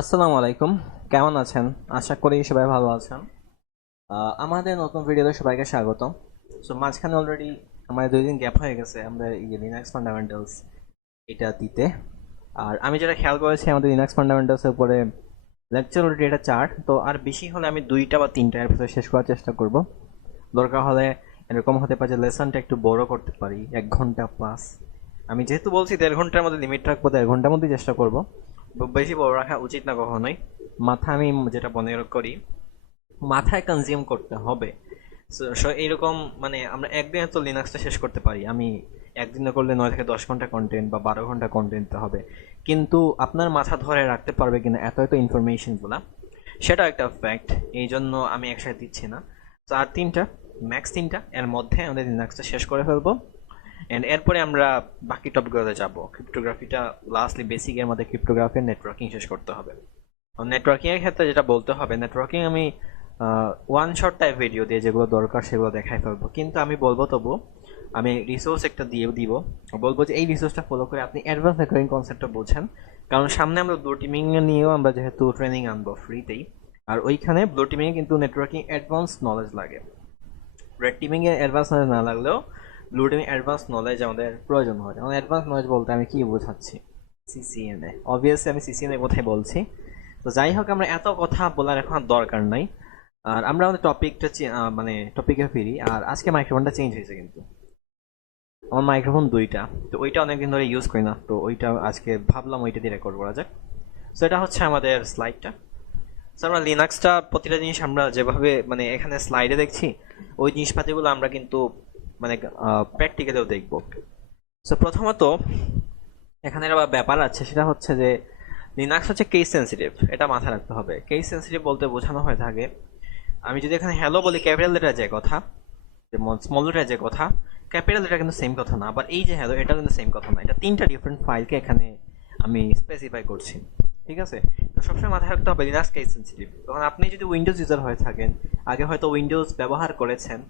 আসসালামু আলাইকুম। কেমন আছেন? আশা করি সবাই ভালো আছেন। আমাদের নতুন ভিডিওতে সবাইকে স্বাগত। সো মাঝখানে অলরেডি আমাদের 2 দিন গ্যাপ হয়ে গেছে আমাদের লিনাক্স ফান্ডামেন্টালস এটা দিতে। আর আমি যেটা খেয়াল করেছি আমাদের লিনাক্স ফান্ডামেন্টালসের উপরে লেকচার অলরেডি এটা 4, তো আর বেশি হলে আমি 2টা বা 3টা এর ভিতরে শেষ করার চেষ্টা করব। দরকার হলে এরকম হতে পারে যে লেসনটা একটু বড় করতে পারি, 1 ঘন্টা প্লাস। আমি যেহেতু বলছি 1.5 ঘন্টার মধ্যে লিমিট রাখবো, 1.5 ঘন্টার মধ্যে চেষ্টা করব। বেশি বড় রাখা উচিত না কখনোই। মাথা আমি যেটা মনে করি মাথায় কনজিউম করতে হবে। সো এইরকম মানে আমরা একদিনে তো লিনাক্সটা শেষ করতে পারি। আমি একদিনে করলে 9 থেকে 10 ঘন্টা কন্টেন্ট বা 12 ঘন্টা কন্টেন্ট হবে, কিন্তু আপনার মাথা ধরে রাখতে পারবে কিনা এত এত ইনফরমেশনগুলা, সেটা একটা ফ্যাক্ট। এই জন্য আমি একসাথে দিচ্ছি না। তো আর 3টা, ম্যাক্স 3টা এর মধ্যে আমাদের লিনাক্সটা শেষ করে ফেলবো। এন্ড এরপরে আমরা বাকি টপিকগুলোতে যাব। ক্রিপ্টোগ্রাফিটা লাস্টলি বেসিকের মধ্যে ক্রিপ্টোগ্রাফি নেটওয়ার্কিং শেষ করতে হবে। নেটওয়ার্কিং এর ক্ষেত্রে যেটা বলতে হবে, নেটওয়ার্কিং আমি ওয়ান শট টাইপ ভিডিও দিয়ে যেগুলো দরকার সেগুলো দেখাই ফেলবো, কিন্তু আমি বলবো তবু আমি রিসোর্স একটা দিয়ে দিব। বলবো যে এই রিসোর্সটা ফলো করে আপনি অ্যাডভান্স নেটওয়ার্কিং কনসেপ্টটা বোঝেন। কারণ সামনে আমরা ব্লু টিমিং নিয়েও আমরা যেহেতু ট্রেনিং আনবো ফ্রিতেই, আর ওইখানে ব্লু টিমিং কিন্তু নেটওয়ার্কিং অ্যাডভান্স নলেজ লাগে। রেড টিমিং এর অ্যাডভান্স নলেজ না লাগলেও ব্লু টিমিং অ্যাডভান্স নলেজ আমাদের প্রয়োজন হয়। আমার অ্যাডভান্স নলেজ বলতে আমি কি বোঝাচ্ছি? সিসিএনএ, অবভিয়াসলি আমি সিসিএনএ কথাই বলছি। তো যাই হোক, আমরা এত কথা বলার এখন আর দরকার নাই। আর আমরা আমাদের টপিকটা মানে টপিকে ফিরি। আর আজকে মাইক্রোফোনটা চেঞ্জ হয়েছে, কিন্তু আমার মাইক্রোফোন 2টা, তো ওইটা অনেকদিন ধরে ইউজ করি না, তো ওইটা আজকে ভাবলাম ওইটা দিয়ে রেকর্ড করা যাক। সো এটা হচ্ছে আমাদের স্লাইডটা। সো আমরা লিনাক্সটা প্রতিটা জিনিস আমরা যেভাবে মানে এখানে স্লাইডে দেখছি, ওই জিনিসপাতিগুলো আমরা কিন্তু মানে প্র্যাকটিক্যালেও দেখব। সো প্রথমত এখানে একটা ব্যাপার আছে, সেটা হচ্ছে যে লিনাক্স হচ্ছে কেস সেন্সিটিভ। এটা মাথায় রাখতে হবে। কেস সেন্সিটিভ বলতে বোঝানো হয়ে থাকে, আমি যদি এখানে হ্যালো বলি ক্যাপিটাল লেটার যে কথা, যেমন স্মল লেটার যে কথা, ক্যাপিটাল লেটার কিন্তু সেম কথা না। আবার এই যে হ্যালো, এটা কিন্তু সেম কথা না। এটা 3টা ডিফারেন্ট ফাইলকে এখানে আমি স্পেসিফাই করছি। ঠিক আছে? তো সবসময় মাথায় রাখতে হবে লিনাক্স কেস সেন্সিটিভ। তখন আপনি যদি উইন্ডোজ ইউজার হয়ে থাকেন, আগে হয়তো উইন্ডোজ ব্যবহার করেছেন,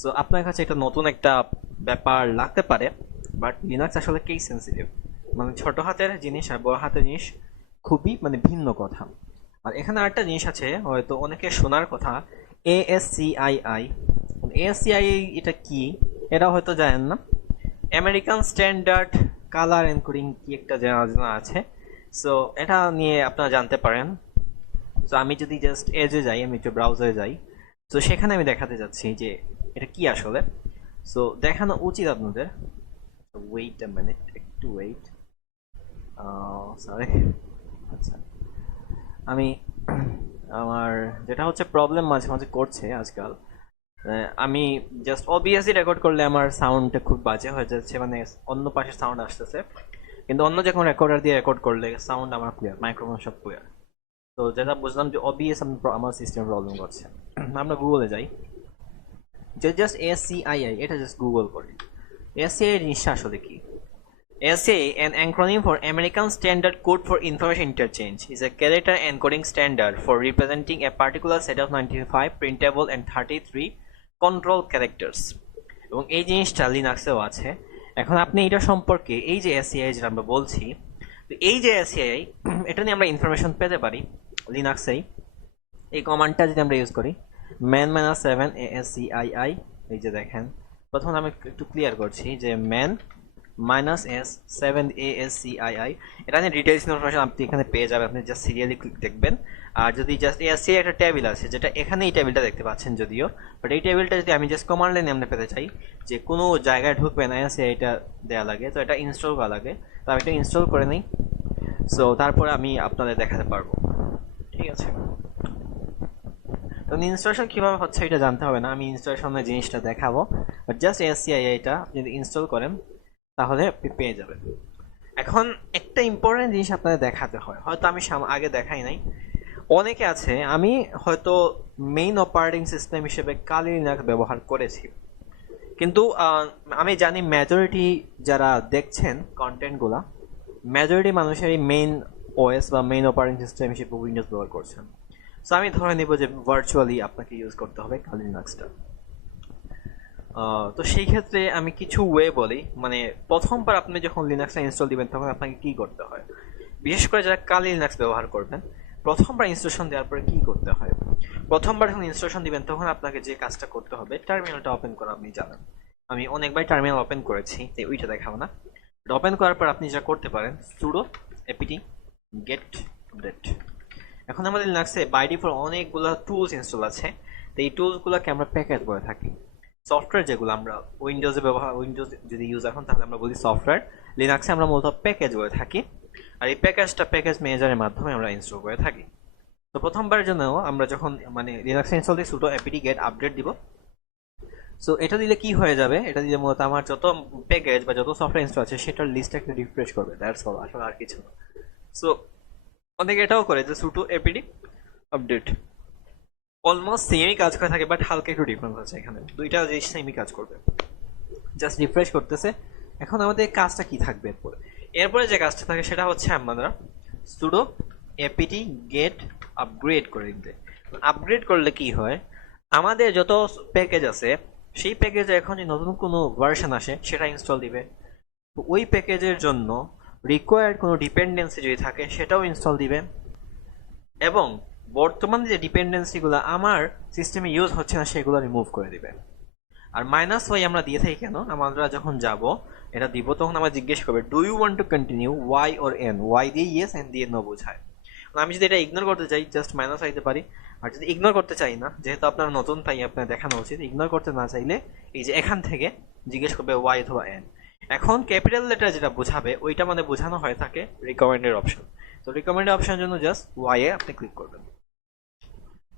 সো আপনার কাছে এটা নতুন একটা ব্যাপার লাগতে পারে। বাট লিনাক্স আসলে কেস সেন্সিটিভ, মানে ছোট হাতের জিনিস আর বড় হাতের জিনিস খুবই মানে ভিন্ন কথা। আর এখানে আরেকটা জিনিস আছে, হয়তো অনেকে শোনার কথা, এএসসিআইআই। এএসসিআইআই এটা কি এটা হয়তো জানেন না। আমেরিকান স্ট্যান্ডার্ড কালার এনকোডিং কি একটা জানা জানা আছে। সো এটা নিয়ে আপনারা জানতে পারেন। সো আমি যদি জাস্ট এজে যাই, আমি একটু ব্রাউজারে যাই, তো সেখানে আমি দেখাতে যাচ্ছি যে এটা কি আসলে। সো দেখানো উচিত আপনাদের। ওয়েট আ মিনিট, একটু ওয়েট। সরি। আচ্ছা, আমি আমার যেটা হচ্ছে প্রবলেম মাঝে মাঝে করছে আজকাল, আমি জাস্ট ওবিএসই রেকর্ড করলে আমার সাউন্ডটা খুব বাজে হয়ে যাচ্ছে, মানে অন্য পাশে সাউন্ড আসতেছে। কিন্তু অন্য যখন রেকর্ডার দিয়ে রেকর্ড করলে সাউন্ড আমার ক্লিয়ার, মাইক্রোফোন সব ক্লিয়ার। তো যেটা বুঝলাম যে ওবিএস আমার সিস্টেম প্রবলেম করছে। আমরা গুগলে যাই, যে জাস্ট এসসিআইআই এটা জাস্ট গুগল করি। এসসিআই জিনিসটা আসলে কি? SA, an acronym for American Standard Code for Information Interchange, is a character encoding standard for representing a particular set of 95 printable and 33 control characters. এবং এই জিনিসটা লিনাক্সেও আছে। এখন আপনি এটা সম্পর্কে এই যে এসসিআই যেটা আমরা বলছি, তো এই যে এসসিআই এটা নিয়ে আমরা ইনফরমেশন পেতে পারি লিনাক্সেই। এই কমান্ডটা যদি আমরা ইউজ করি, man-7 ASCII, এই যে দেখেন, প্রথমে আমি একটু ক্লিয়ার করছি যে man -s7 ASCII, এটা নিয়ে ডিটেলস ইনফরমেশন আপনি এখানে পেয়ে যাবেন। আপনি জাস্ট সিরিয়ালি ক্লিক দেখবেন। আর যদি জাস্ট ASCII একটা টেবিল আছে, যেটা এখানে এই টেবিলটা দেখতে পাচ্ছেন যদিও, বাট এই টেবিলটা যদি আমি জাস্ট কমান্ড লাইনে আমরা পেতে চাই যে কোনো জায়গায় ঢুকবেন ASCII এটা দেওয়া লাগে, তো এটা ইনস্টল করা লাগে। তো আমি এটা ইনস্টল করে নিই। সো তারপরে আমি আপনাদের দেখাতে পারবো। ঠিক আছে? তো ইনস্টলেশন কিভাবে হচ্ছে এটা জানতে হবে না, আমি ইনস্টলেশনের জিনিসটা দেখাবো। বাট জাস্ট এসসিআই এটা যদি ইনস্টল করেন তাহলে আপনি পেয়ে যাবেন। এখন একটা ইম্পর্টেন্ট জিনিস আপনাদের দেখাতে হয়, হয়তো আমি আগে দেখাই নাই। অনেকে আছে, আমি হয়তো মেইন অপারেটিং সিস্টেম হিসেবে কালি লিনাক্স ব্যবহার করেছি, কিন্তু আমি জানি মেজরিটি যারা দেখছেন কন্টেন্টগুলা, মেজরিটি মানুষেরই মেইন ওএস বা মেইন অপারেটিং সিস্টেম হিসেবে উইন্ডোজ ব্যবহার করছেন। সো আমি ধরে নিব যে ভার্চুয়ালি আপনাকে ইউজ করতে হবে কালি লিনাক্সটা। তো সেই ক্ষেত্রে আমি কিছু ওয়ে বলি, মানে প্রথমবার আপনি যখন লিনাক্সটা ইনস্টল দিবেন তখন আপনাকে কি করতে হয়। বিশেষ করে যারা কালি লিনাক্স ব্যবহার করবেন, প্রথমবার ইনস্ট্রাকশন দেওয়ার পরে কি করতে হয়? প্রথমবার যখন ইনস্ট্রাকশন দিবেন তখন আপনাকে যে কাজটা করতে হবে, টার্মিনালটা ওপেন করা আপনি জানেন। আমি অনেকবার টার্মিনাল ওপেন করেছি, তাই ওইটা দেখাবো না। ওপেন করার পর আপনি যা করতে পারেন, sudo apt get update। এখন আমাদের লিনাক্সে বাই ডিফল্ট অনেকগুলো টুলস ইনস্টল আছে, তো এই টুলসগুলোকে আমরা প্যাকেজ বলে থাকি। সফটওয়্যার যেগুলো আমরা উইন্ডোজে ব্যবহার, উইন্ডোজ যদি ইউজ এখন তাহলে আমরা বলি সফটওয়্যার, লিনাক্সে আমরা মূলত প্যাকেজ বলে থাকি। আর এই প্যাকেজটা প্যাকেজ ম্যানেজারের মাধ্যমে আমরা ইনস্টল করে থাকি। তো প্রথমবারের জন্য আমরা যখন মানে লিনাক্স ইনস্টল দিয়ে sudo apt get update দিব, সো এটা দিলে কি হয়ে যাবে, এটা দিলে মূলত আমার যত প্যাকেজ বা যত সফটওয়্যার ইনস্টল আছে সেটার লিস্ট একটা রিফ্রেশ করবে, দ্যাটস অল, আসলে আর কিছু না। সো অনেকে এটাও করে যে sudo apt update, অলমোস্ট সেমই কাজ করে থাকে, বাট হালকা একটু ডিফারেন্স আছে এখানে, দুইটা জিনিস সেমই কাজ করবে, জাস্ট রিফ্রেশ করতেছে। এখন আমাদের কাজটা কি থাকবে এরপরে? এরপরে যে কাজটা থাকে সেটা হচ্ছে আমরা sudo apt get আপগ্রেড করে দিতে। আপগ্রেড করলে কি হয়, আমাদের যত প্যাকেজ আছে সেই প্যাকেজে এখন যে নতুন কোনো ভার্সন আসে সেটা ইনস্টল দিবে। ওই প্যাকেজের জন্য রিকোয়ার্ড কোনো ডিপেন্ডেন্সি যদি থাকে সেটাও ইনস্টল দিবে, এবং বর্তমানে যে ডিপেন্ডেন্সিগুলো আমার সিস্টেমে ইউজ হচ্ছে না সেগুলো রিমুভ করে দিবে। আর -y আমরা দিয়ে থাকি কেন, আমরা যখন যাব এটা দিব তখন আমরা জিজ্ঞেস করবে do you want to continue y or n, y দিয়ে ইয়েস, n দিয়ে নো বোঝায়। আমি যদি এটা ইগনোর করতে চাই জাস্ট -y দিতে পারি, আর যদি ইগনোর করতে চাই না, যেহেতু আপনার নতুন তাই আপনার দেখানো উচিত, ইগনোর করতে না চাইলে এই যে এখান থেকে জিজ্ঞেস করবে y অথবা n। এখন ক্যাপিটাল লেটার যেটা বোঝাবে ওইটা মানে বোঝানো হয়ে থাকে রিকমেন্ডেড অপশন, তো রিকমেন্ডেড অপশনের জন্য জাস্ট y এ আপনি ক্লিক করবেন।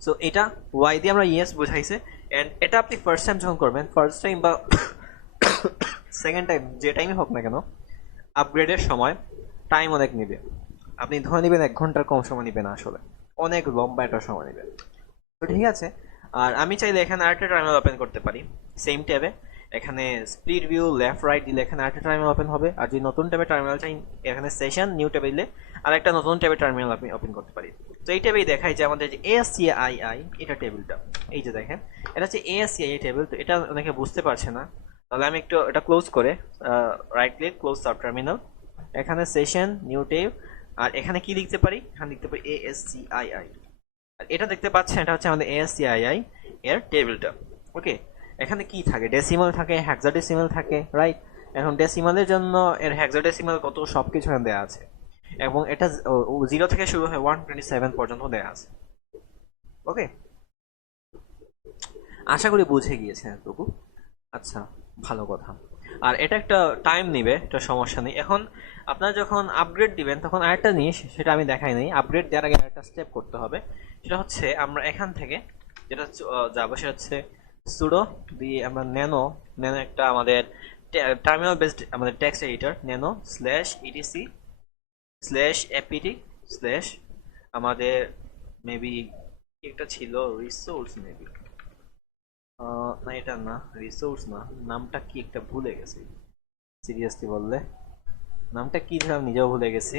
সো এটা y দিয়ে আমরা ইয়েস বোঝাইছে, এন্ড এটা আপনি ফার্স্ট টাইম যখন করবেন, ফার্স্ট টাইম বা সেকেন্ড টাইম যে টাইমে হোক না কেন, আপগ্রেডের সময় টাইম অনেক নেবে। আপনি ধরে নেবেন 1 ঘন্টার কম সময় নেবেন, আসলে অনেক লম্বা একটা সময় নেবেন। তো ঠিক আছে, আর আমি চাইলে এখানে আরেকটা টার্মিনাল ওপেন করতে পারি সেম ট্যাবে, এখানে স্প্লিট ভিউ লেফট রাইট দিলে এখানে আরেকটা টার্মিনাল ওপেন হবে, আর যদি নতুন ট্যাবে টার্মিনাল চাই এখানে সেশন নিউ ট্যাবে দিলে আরেকটা নতুন ট্যাবে টার্মিনাল আপনি ওপেন করতে পারি। তো এই ট্যাবেই দেখাই যে আমাদের যে ASCII এটা টেবিলটা, এই যে দেখেন এটা হচ্ছে ASCII টেবিল। তো এটা অনেকে বুঝতে পারছে না, তাহলে আমি একটু এটা ক্লোজ করে right click close sub terminal, এখানে সেশন নিউ ট্যাব, আর এখানে কি লিখতে পারি, এখানে লিখতে পারি ASCII। আর এটা দেখতে পাচ্ছেন এটা হচ্ছে আমাদের ASCII এর টেবিলটা। ওকে, এখানে কি থাকে, ডেসিমাল থাকে, হেক্সাডেসিমাল থাকে, রাইট? এখন ডেসিমালের জন্য এর হেক্সাডেসিমাল কত সবকিছু এখানে দেওয়া আছে, এবং এটা 0 থেকে শুরু হয় 127 পর্যন্ত দেওয়া আছে। ওকে, আশা করি বুঝে গিয়েছেন এতটুকু। আচ্ছা, ভালো কথা। আর এটা একটা টাইম নেবে, এটা সমস্যা নেই। এখন আপনারা যখন আপগ্রেড দিবেন তখন আরেকটা জিনিস, সেটা আমি দেখাই নাই, আপগ্রেড দেওয়ার আগে আরেকটা স্টেপ করতে হবে, সেটা হচ্ছে আমরা এখান থেকে যেটা যাবো সেটা হচ্ছে সুডো দিয়ে আমরা ন্যানো ন্যানো একটা আমাদের টার্মিনাল বেসড আমাদের text editor nano slash ETC slash apt slash আমাদের মেবি একটা ছিল রিসোর্স, মেবি না এটা না রিসোর্স না, নামটা কি একটা ভুলে গেছি, সিরিয়াসলি বললে নামটা কি ধরলাম নিজেও ভুলে গেছি।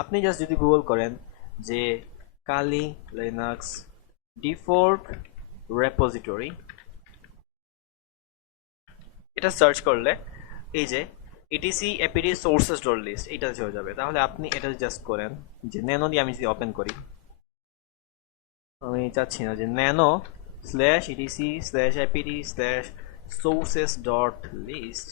আপনি জাস্ট যদি গুগল করেন যে কালি লিনাক্স ডিফল্ট রেপোজিটরি, এটা সার্চ করলে এই যে ETC APD sources dot list এটা চলে যাবে। তাহলে আপনি এটা জাস্ট করেন যে ন্যানো দিয়ে আমি যদি ওপেন করি, আমি চাচ্ছি না যে nano slash ETC slash APD slash sources dot list,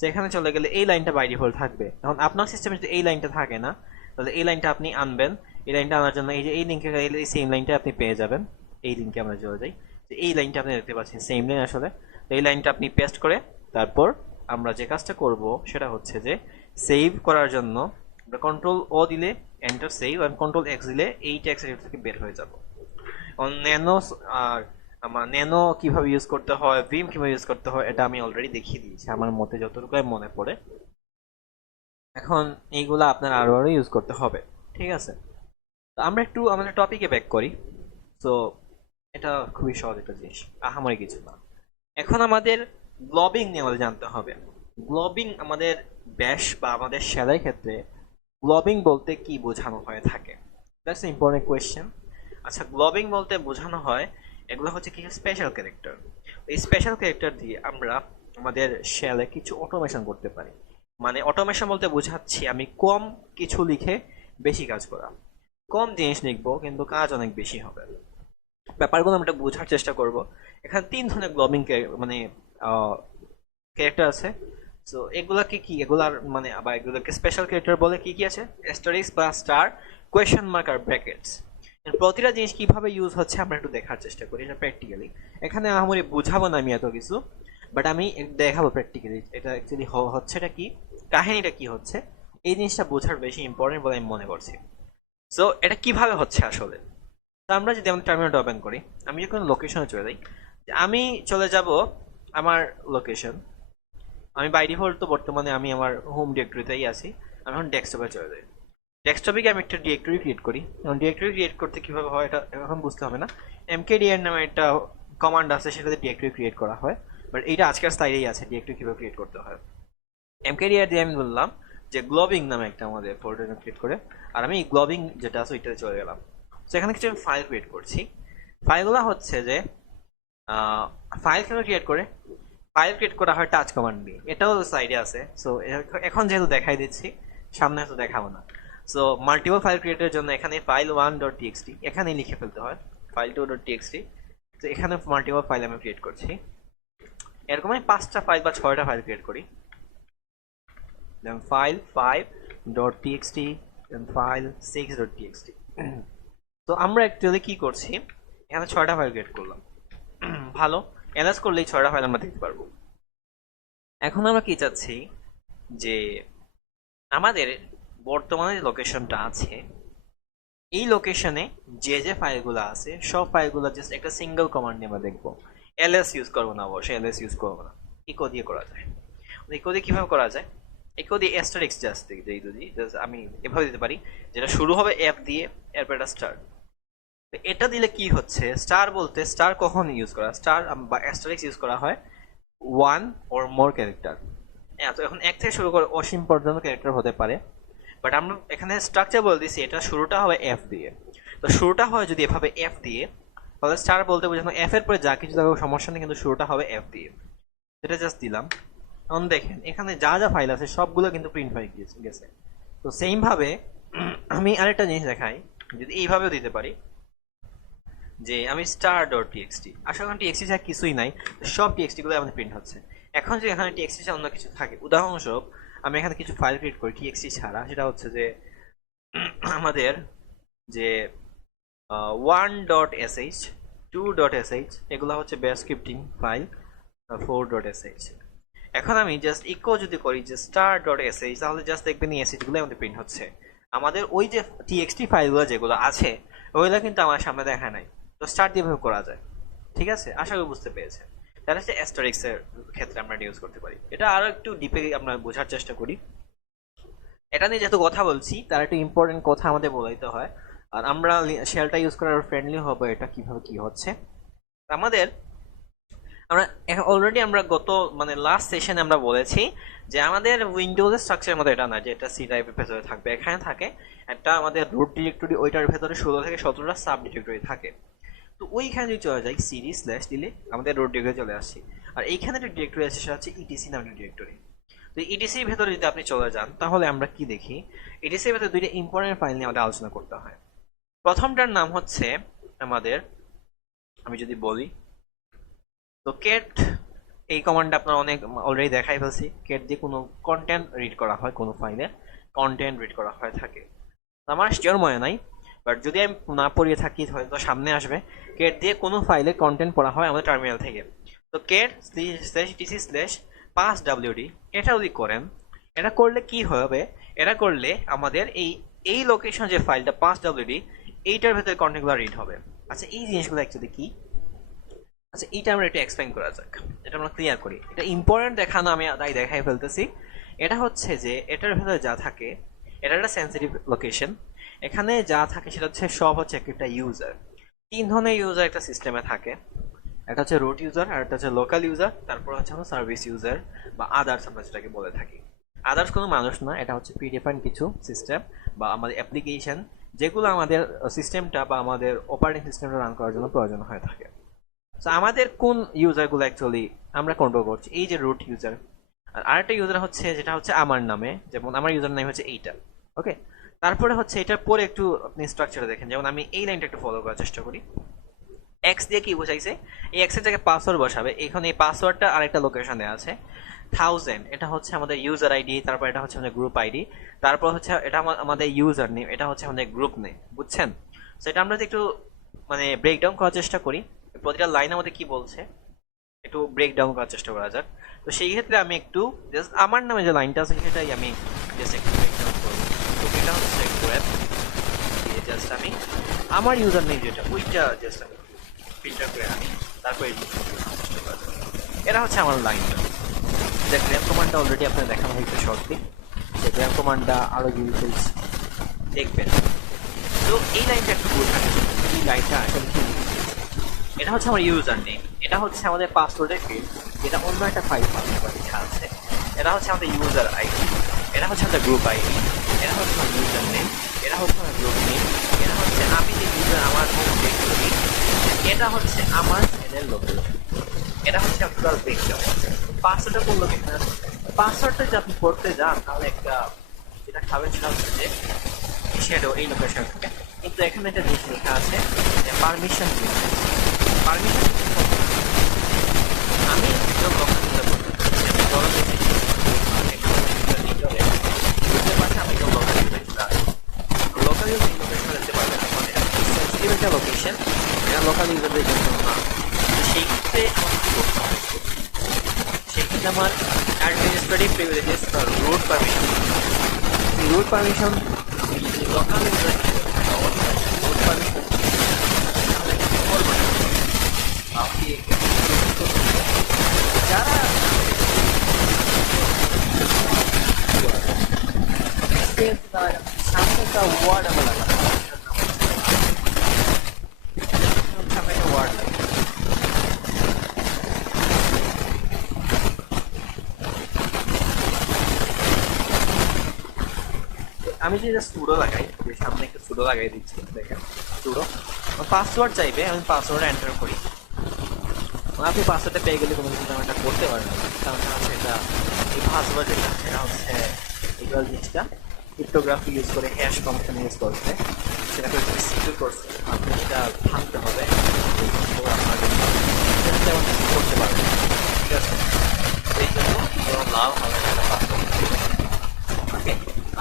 সেখানে চলে গেলে এই লাইনটা বাই ডিফল্ট থাকবে। এখন আপনার সিস্টেমে যদি এই লাইনটা থাকে না, তাহলে এই লাইনটা আপনি আনবেন। এই লাইনটা আনার জন্য এই যে এই লিঙ্কে গেলে এই সেম লাইনটা আপনি পেয়ে যাবেন। এই লিঙ্কে আমরা চলে যাই, এই লাইনটা আপনি দেখতে পাচ্ছেন সেম লাইন আসলে। এই লাইনটা আপনি পেস্ট করে তারপর আমরা যে কাজটা করব সেটা হচ্ছে যে সেভ করার জন্য আমরা কন্ট্রোল ও দিলে এন্টার সেভ, আর কন্ট্রোল এক্স দিলে এই টেক্সট এডিটর থেকে বের হয়ে যাব। ন্যানো আর আমার ন্যানো কিভাবে ইউজ করতে হয়, ভিম কিভাবে ইউজ করতে হয় এটা আমি অলরেডি দেখিয়ে দিয়েছি আমার মতে যতটুকু মনে পড়ে। এখন এইগুলা আপনার আরো আরো ইউজ করতে হবে, ঠিক আছে? তো আমরা একটু আমাদের টপিকে ব্যাক করি। তো এটা খুবই সহজ একটা জিনিস, আহামরি কিছু না। এখন আমাদের গ্লোবিং নিয়ে আমাদের জানতে হবে। গ্লোবিং আমাদের ব্যাশ বা আমাদের শেলের ক্ষেত্রে গ্লোবিং বলতে কি বোঝানো হয়ে থাকে, দ্যাটস এ ইম্পর্টেন্ট কোয়েশ্চেন। আচ্ছা, গ্লোবিং বলতে বোঝানো হয় এগুলো হচ্ছে কিছু স্পেশাল ক্যারেক্টার। এই স্পেশাল ক্যারেক্টার দিয়ে আমরা আমাদের শেলে কিছু অটোমেশন করতে পারি। মানে অটোমেশন বলতে বোঝাচ্ছি আমি কম কিছু লিখে বেশি কাজ করা, কম জিনিস লিখবো কিন্তু কাজ অনেক বেশি হবে। ব্যাপারগুলো আমরা বোঝার চেষ্টা করব। এখানে 3 ধরনের গ্লোবিং মানে ক্যারেক্টার আছে। সো এগুলাকে কি, এগুলার মানে আবার এগুলোকে স্পেশাল ক্যারেক্টার বলে। কি কি আছে? অ্যাস্টারিস্ক বা স্টার, কোয়েশ্চেন মার্ক আর ব্র্যাকেটস। প্রতিটা জিনিস কিভাবে ইউজ হচ্ছে আমরা একটু দেখার চেষ্টা করি এটা প্র্যাকটিক্যালি। এখানে আমি বুঝাবো না আমি এত কিছু, বাট আমি দেখাবো প্র্যাকটিক্যালি এটা অ্যাকচুয়ালি হচ্ছেটা কি, কাহিনীটা কি হচ্ছে, এই জিনিসটা বোঝার বেশি ইম্পর্টেন্ট বলে আমি মনে করছি। সো এটা কিভাবে হচ্ছে আসলে। তো আমরা যদি আমাদের টার্মিনাল ওপেন করি, আমি যখন লোকেশনে চলে যাই, আমি চলে যাব আমার লোকেশন। আমি বাই ডিফল্ট তো বর্তমানে আমি আমার হোম ডিরেক্টরিতেই আছি। আমি এখন ডেস্কটপে চলে যাই। ডেস্কটপে গিয়ে আমি একটা ডিরেক্টরি ক্রিয়েট করি। এবং ডিরেক্টরি ক্রিয়েট করতে কীভাবে হয় এটা এখন বুঝতে হবে না। এমকেডিআর নামে একটা কমান্ড আছে, সেটাতে ডিরেক্টরি ক্রিয়েট করা হয়। বাট এইটা আজকের স্টাইলেই আছে ডিরেক্টরি কীভাবে ক্রিয়েট করতে হয়। এমকেডিআর দিয়ে আমি বললাম যে গ্লোবিং নামে একটা আমাদের ফোল্ডার ক্রিয়েট করে, আর আমি গ্লোবিং যেটা আছে ওইটাতে চলে গেলাম। তো এখানে কিছু আমি ফাইল ক্রিয়েট করছি। ফাইলগুলো হচ্ছে যে ফাইল কিভাবে ক্রিয়েট করে, ফাইল ক্রিয়েট করা হয় টাচ কমান্ড দিয়ে। এটাও সাইডে আছে। সো এখন যেহেতু দেখাই দিচ্ছি, সামনে হয়তো দেখাবো না। সো মাল্টিপল ফাইল ক্রিয়েটের জন্য এখানে ফাইল 1.txt এখানে লিখে ফেলতে হয়, ফাইল 2.txt। তো এখানে মাল্টিপল ফাইল আমি ক্রিয়েট করছি। এরকম আমি 5টা ফাইল বা 6টা ফাইল ক্রিয়েট করি। Then file 5.txt, then file 6.txt। তো আমরা অ্যাকচুয়ালি কি করছি, এখানে 6টা ফাইল ক্রিয়েট করলাম। ভালো, এনালাইজ করলেই 6টা ফাইল আমরা দেখতে পারবো। এখন আমরা কি চাচ্ছি যে আমাদের বর্তমানে যে লোকেশনটা আছে, এই লোকেশনে যে যে ফাইলগুলো আছে সব ফাইলগুলো জাস্ট একটা সিঙ্গেল কমান্ড নিয়ে আমরা দেখবো। এলএস ইউজ করবো না, অবশ্যই এলএস ইউজ করবো না। ইকো দিয়ে করা যায়। ইকো দিয়ে কিভাবে করা যায়? ইকো দিয়ে অ্যাস্টারিস্ক জাস্ট দিই, যদি আমি এভাবে দিতে পারি, যেটা শুরু হবে এফ দিয়ে, এরপর একটা স্টার। এটা দিলে কি হচ্ছে, স্টার বলতে স্টার কখন ইউজ করা, স্টার বা অ্যাস্টারিস্ক ইউজ করা হয় 1 or more ক্যারেক্টার। তো এখন 1 থেকে শুরু করে অসীম পর্যন্ত ক্যারেক্টার হতে পারে। বাট আমরা এখানে স্ট্রাকচার বলে দিচ্ছি এটা শুরুটা হবে এফ দিয়ে। তো শুরুটা হয় যদি এভাবে এফ দিয়ে, তাহলে স্টার বলতে বোঝানো এফ এর পরে যা কিছু থাকবে সমস্যা নেই, কিন্তু শুরুটা হবে এফ দিয়ে। এটা জাস্ট দিলাম। এখন দেখেন এখানে যা যা ফাইল আছে সবগুলো কিন্তু প্রিন্ট হয়ে গেছে। তো সেম ভাবে আমি আরেকটা জিনিস দেখাই, যদি এইভাবেও দিতে পারি যে আমি স্টার ডট টিএক্সটি, আসলে টিএক্সটি ছাড়া কিছুই নাই, সব টিএক্সটি গুলো আমাদের প্রিন্ট হচ্ছে। এখন যদি এখানে টিএক্সটি ছাড়া অন্য কিছু থাকে, উদাহরণস্বরূপ আমি এখানে কিছু ফাইল ক্রিয়েট করি টিএক্সটি ছাড়া, সেটা হচ্ছে যে আমাদের যে 1.sh 2.sh এগুলো হচ্ছে বেস স্ক্রিপ্টিং ফাইল 4.sh। এখন আমি জাস্ট ইকো যদি করি যে স্টার ডট sh, তাহলে জাস্ট দেখবেন এই এসএইচ গুলো আমাদের প্রিন্ট হচ্ছে। আমাদের ওই যে টিএক্সটি ফাইলগুলো যেগুলো আছে ওইগুলো কিন্তু আমার সামনে দেখা নাই। তো স্টার দিয়ে ভাবে করা যায়। ঠিক আছে, আশা করি বুঝতে পেরেছেন। তাহলে হচ্ছে অ্যাস্টারিস্ক এর ক্ষেত্রে আমরা ইউজ করতে পারি। এটা আরো একটু ডিপে আমরা বোঝার চেষ্টা করি। এটা নিয়ে যেহেতু কথা বলছি, তার একটা ইম্পর্টেন্ট কথা আমাদের বলাইতে হয়। আর আমরা শেলটা ইউজ করার ফ্রেন্ডলি হবে, এটা কিভাবে কি হচ্ছে আমাদের। আমরা অলরেডি আমরা গত মানে লাস্ট সেশনে আমরা বলেছি যে আমাদের উইন্ডোজের স্ট্রাকচারের মধ্যে এটা না যে এটা সি ড্রাইভের ভেতরে থাকবে। এখানে থাকে একটা আমাদের রুট ডিরেক্টরি, ওইটার ভেতরে 16 থেকে 17টা সাব ডিরেক্টরি থাকে। তো ওইখানে যদি চলে যাই সিডি স্ল্যাশ দিলে আমাদের রুট ডিরেক্টরি চলে আসছে। আর এইখানে একটা ডিরেক্টরি আছে সেটা হচ্ছে ইটিসি নামের ডিরেক্টরি। তো ইটিসির ভেতরে যদি আপনি চলে যান তাহলে আমরা কি দেখি, ইটিসির ভেতরে দুইটা ইম্পর্টেন্ট ফাইল নিয়ে আমাদের আলোচনা করতে হয়। প্রথমটার নাম হচ্ছে আমাদের, আমি যদি বলি তো কেট, এই কমান্ডটা আপনার অনেক অলরেডি দেখাই ফেলছি। কেট দিয়ে কোনো কন্টেন্ট রিড করা হয়, কোনো ফাইলে কন্টেন্ট রিড করা হয় থাকে। আমার শিওর মনে নাই, বাট যদি আমি না পড়িয়ে থাকি হয়তো সামনে আসবে। কেট দিয়ে কোনো ফাইলে কন্টেন্ট পড়া হয় আমাদের টার্মিনাল থেকে। তো Kate slash TC slash 5wd এটা যদি করেন, এটা করলে কি হবে, এটা করলে আমাদের এই লোকেশন যে ফাইলটা 5wd এইটার ভেতরে কন্টেন্টগুলো রিড হবে। আচ্ছা এই জিনিসগুলো অ্যাকচুয়ালি কি, আচ্ছা এইটা আমরা একটু এক্সপ্লেইন করা যাক, এটা আমরা ক্লিয়ার করি। এটা ইম্পর্টেন্ট দেখানো, আমি তাই দেখাই ফেলতেছি। এটা হচ্ছে যে এটার ভেতরে যা থাকে, এটা একটা সেন্সিটিভ লোকেশন। এখানে যা থাকে সেটা হচ্ছে সব হচ্ছে একটা ইউজার। 3 ধরনের ইউজার একটা সিস্টেমে থাকে। একটা হচ্ছে রুট ইউজার, আর একটা হচ্ছে লোকাল ইউজার, তারপর হচ্ছে আমরা সার্ভিস ইউজার বা আদার্স আমরা যেটাকে বলে থাকি। আদার্স কোনো মানুষ না, এটা হচ্ছে প্রিডিফাইন্ড কিছু সিস্টেম বা আমাদের অ্যাপ্লিকেশন, যেগুলো আমাদের সিস্টেমটা বা আমাদের অপারেটিং সিস্টেমটা রান করার জন্য প্রয়োজন হয়ে থাকে। তো আমাদের কোন ইউজারগুলো অ্যাকচুয়ালি আমরা কন্ট্রোল করছি, এই যে রুট ইউজার। আর আরেকটা ইউজার হচ্ছে যেটা হচ্ছে আমার নামে, যেমন আমার ইউজার নাম হচ্ছে এইটা। ওকে, তারপরে হচ্ছে এটার পরে একটু আপনি স্ট্রাকচারে দেখেন, যেমন আমি এই লাইনটা একটু ফলো করার চেষ্টা করি। এক্স দিয়ে কি বোঝাইছে, এই এক্স এর জায়গায় পাসওয়ার্ড বসাবে, এখানে এই পাসওয়ার্ডটা আরেকটা লোকেশনে আছে 1000, এটা হচ্ছে আমাদের ইউজার আইডি, তারপর এটা হচ্ছে আমাদের গ্রুপ আইডি, তারপর হচ্ছে এটা আমাদের ইউজার নেম, এটা হচ্ছে আমাদের গ্রুপ নেম, বুঝছেন? তো এটা আমরা যদি একটু মানে ব্রেকডাউন করার চেষ্টা করি, প্রতিটা লাইন আমাদের কি বলছে একটু ব্রেকডাউন করার চেষ্টা করা যাক। তো সেই ক্ষেত্রে আমি একটু জাস্ট আমার নামে যে লাইনটা আছে সেটাই আমি জাস্ট একটু ব্রেকডাউন করবো। তো এটা হচ্ছে ওয়েব, জাস্ট আমি আমার ইউজার নেম যেটা ওইটা জাস্ট আমি ফিল্টার করে আনি, তারপরে চেষ্টা করা যাক। এটা হচ্ছে আমার লাইনটা। যে গ্র্যাম কমান্ডটা অলরেডি আপনার দেখানো হয়েছে শর্টলি, যে গ্র্যাম কমান্ডটা আরও ডিটেলস দেখবেন। তো এই লাইনটা একটু বোঝা গেছে, এই লাইনটা আসলে কি, এটা হচ্ছে আমার ইউজার নেম, এটা হচ্ছে আমাদের পাসওয়ার্ডের ফিল্ড, যেটা অন্য একটা ফাইল লেখা আছে, এটা হচ্ছে আমাদের ইউজার আইডি, এটা হচ্ছে আমাদের গ্রুপ আইডি, এটা হচ্ছে আমার ইউজার নেম, এটা হচ্ছে আমার গ্রুপ নেম, এটা হচ্ছে আমি যে ইউজার আমার হোম পেজ করি, এটা হচ্ছে আমার চ্যানেল লোকেশন, এটা হচ্ছে আপনার পেজটা। পাসওয়ার্ডটা কোন লোকেশন, পাসওয়ার্ডটা যদি আপনি করতে যান তাহলে একটা যেটা খাবেন সেটা হচ্ছে যে শ্যাডো এই লোকেশন থেকে, কিন্তু এখানে একটা জিনিস লেখা আছে যে পারমিশন দিতে, পারমিশন আমি লোকাল লোকেশন দিতে পারবেন, একটা লোকেশন এটা লোকাল ইউজারদের জন্য না। সেই ক্ষেত্রে সেক্ষেত্রে আমার অ্যাডমিনিস্ট্রেটিভ প্রিভিলেজেস বা root permission, root permission local user root permission যারা সামনে একটা ওয়ার্ড আমার লাগানো, সামনে একটা ওয়ার্ড লাগে, আমি যদি সুডো লাগাই, সামনে একটা সুডো লাগাই দিচ্ছি, দেখেন সুডো পাসওয়ার্ড চাইবে, আমি পাসওয়ার্ড এন্টার করি, আপনি পাসওয়ার্ডটা পেয়ে গেলে কোনো কিছু এটা করতে পারেন না, কারণ হচ্ছে এটা এই পাসওয়ার্ড যেটা এটা হচ্ছে এগুলো জিনিসটা ক্রিপ্টোগ্রাফি ইউজ করে হ্যাশ ফাংশন ইউজ করছে, সেটাকে সিকিউর করছে, আপনি এটা ভাঙতে হবে, আপনার তেমন কিছু করতে পারবেন, ঠিক আছে? এই জন্য কোনো লাভ হবে না এটা পাসওয়ার্ড। ওকে,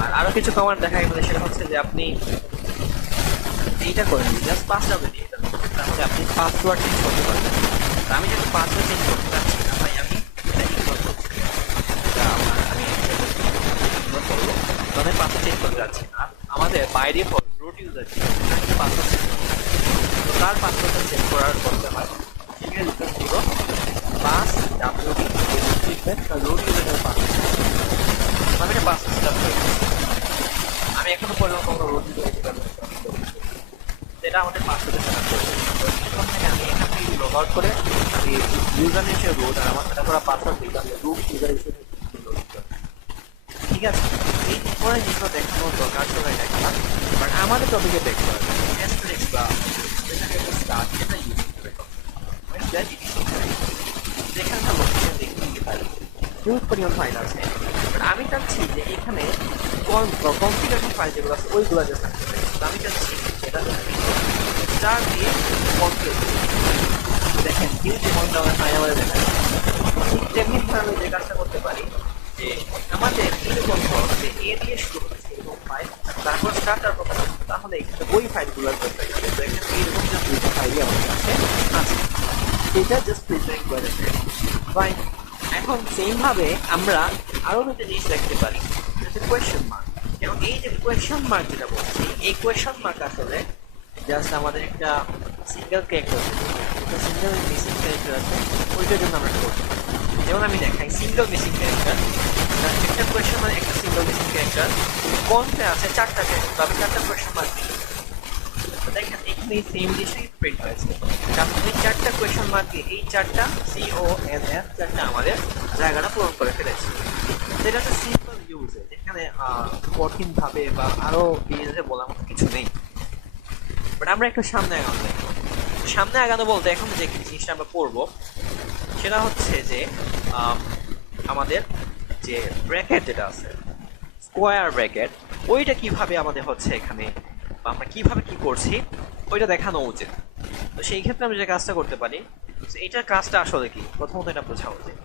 আর আরও কিছু কমান্ড দেখা গেলে সেটা হচ্ছে যে আপনি এইটা করেন জাস্ট পাসওয়ার্ড দিয়ে, তাহলে আপনি পাসওয়ার্ড চেঞ্জ করতে পারবেন। আমি যখন পাসওয়ার্ড চেঞ্জ করতে চাচ্ছি না ভাই, আমি এটা ইগনোর করছি, আমি ইগনোর করবো, তবে পাসওয়ার্ড চেঞ্জ করতে যাচ্ছি না। আমাদের by default root user password change করতে হয়, তো তার পাসওয়ার্ডটা চেঞ্জ করার করতে হয়, সেখানে লিখতে দিব পাস ডাব্লিউডি লিখবেন, রুট ইউজারের পাসওয়ার্ড, আমি এটা পাসওয়ার্ড সেট করে আমি এখনো পর্যন্ত কোনো রুট ইউজার এটা আমাদের পাসওয়ার্ডে সেট আপ করে এখন থেকে আমি এখান থেকে লগ আউট করে আমি ইউজার নেম হিসেবে রুট আর আমার সেট করা পাসওয়ার্ড দিই, আমি রুট ইউজার হিসেবে, ঠিক আছে? এই পরে জিনিসগুলো দেখানোর দরকার ছিল এটা একটা, বাট আমাদের টপিকে দেখতে হবে অ্যাস্টেরিক্স বা যেটাকে স্টার্ট সেটা ইউজ করতে হবে, যেখানে একটা লোকেশন দেখতে নিতে পারি হিউজ পরিমাণ ফাইল আছে, বাট আমি চাচ্ছি যে এখানে কনফিগারেশন ফাইল যেগুলো আছে ওইগুলো যে থাকতে পারে, আমি চাচ্ছি সেটা যা দিয়ে কনফিগার দেখেন হিউজ অ্যামাউন্ট আমার ফাইল আমাদের দেখা যায়, ঠিক তেমনিভাবে আমি যে কাজটা করতে পারি যে আমাদের এরকম যে এ দিয়ে শুরু হচ্ছে এরকম ফাইল, তারপর স্টার্টার প্রকাশ, তাহলে এখানে ওই ফাইলগুলোর দরকার হবে, তো এখানে এরকম যে দুইটা ফাইলই আমাদের কাছে আছে, এটা জাস্ট ফিল্টারিং করে ফাইন। এখন সেম ভাবে আমরা আরো দুটো জিনিস দেখতে পারি, কোয়েশ্চেন মার্ক, এবং এই যে কোয়েশ্চেন মার্ক যেটা বলছি, এই কোয়েশ্চেন মার্ক আসলে জাস্ট আমাদের একটা সিঙ্গেল ক্যারেক্টার আছে, একটা সিঙ্গেল মিসিং ক্যারেক্টার আছে, ওইটার জন্য আমরা করছি। যেমন আমি দেখাই সিঙ্গেল মিসিং ক্যারেক্টার, একটা কোয়েশ্চেন মানে একটা সিঙ্গেল মিসিং ক্যারেক্টার কোনটা আছে, চারটা ক্যারেক্টার, আমি চারটা কোয়েশ্চেন মার্ক দিই, দেখেন এখানে এই সেম জিনিসই প্রিন্ট হয়েছে, কারণ এই চারটা কোয়েশ্চেন মার্ক দিয়ে এই চারটা CONF চারটা আমাদের জায়গাটা পূরণ করে ফেলেছে, সেটা হচ্ছে সিম্পল ইউজে, যেখানে কঠিন ভাবে বা আরো ডিটেইলসে বলার মতো কিছু নেই। বাট আমরা একটু সামনে আগানো দেখবো, সামনে আগানো বলতে এখন যে জিনিসটা আমরা পড়বো সেটা হচ্ছে যে আমাদের যে ব্র্যাকেট যেটা আছে স্কোয়ার ব্র্যাকেট, ওইটা কিভাবে আমাদের হচ্ছে এখানে, বা আমরা কিভাবে কি করছি ওইটা দেখানো উচিত। তো সেই ক্ষেত্রে আমি যে কাজটা করতে পারি, এইটার কাজটা আসলে কি, প্রথমত এটা বোঝা উচিত।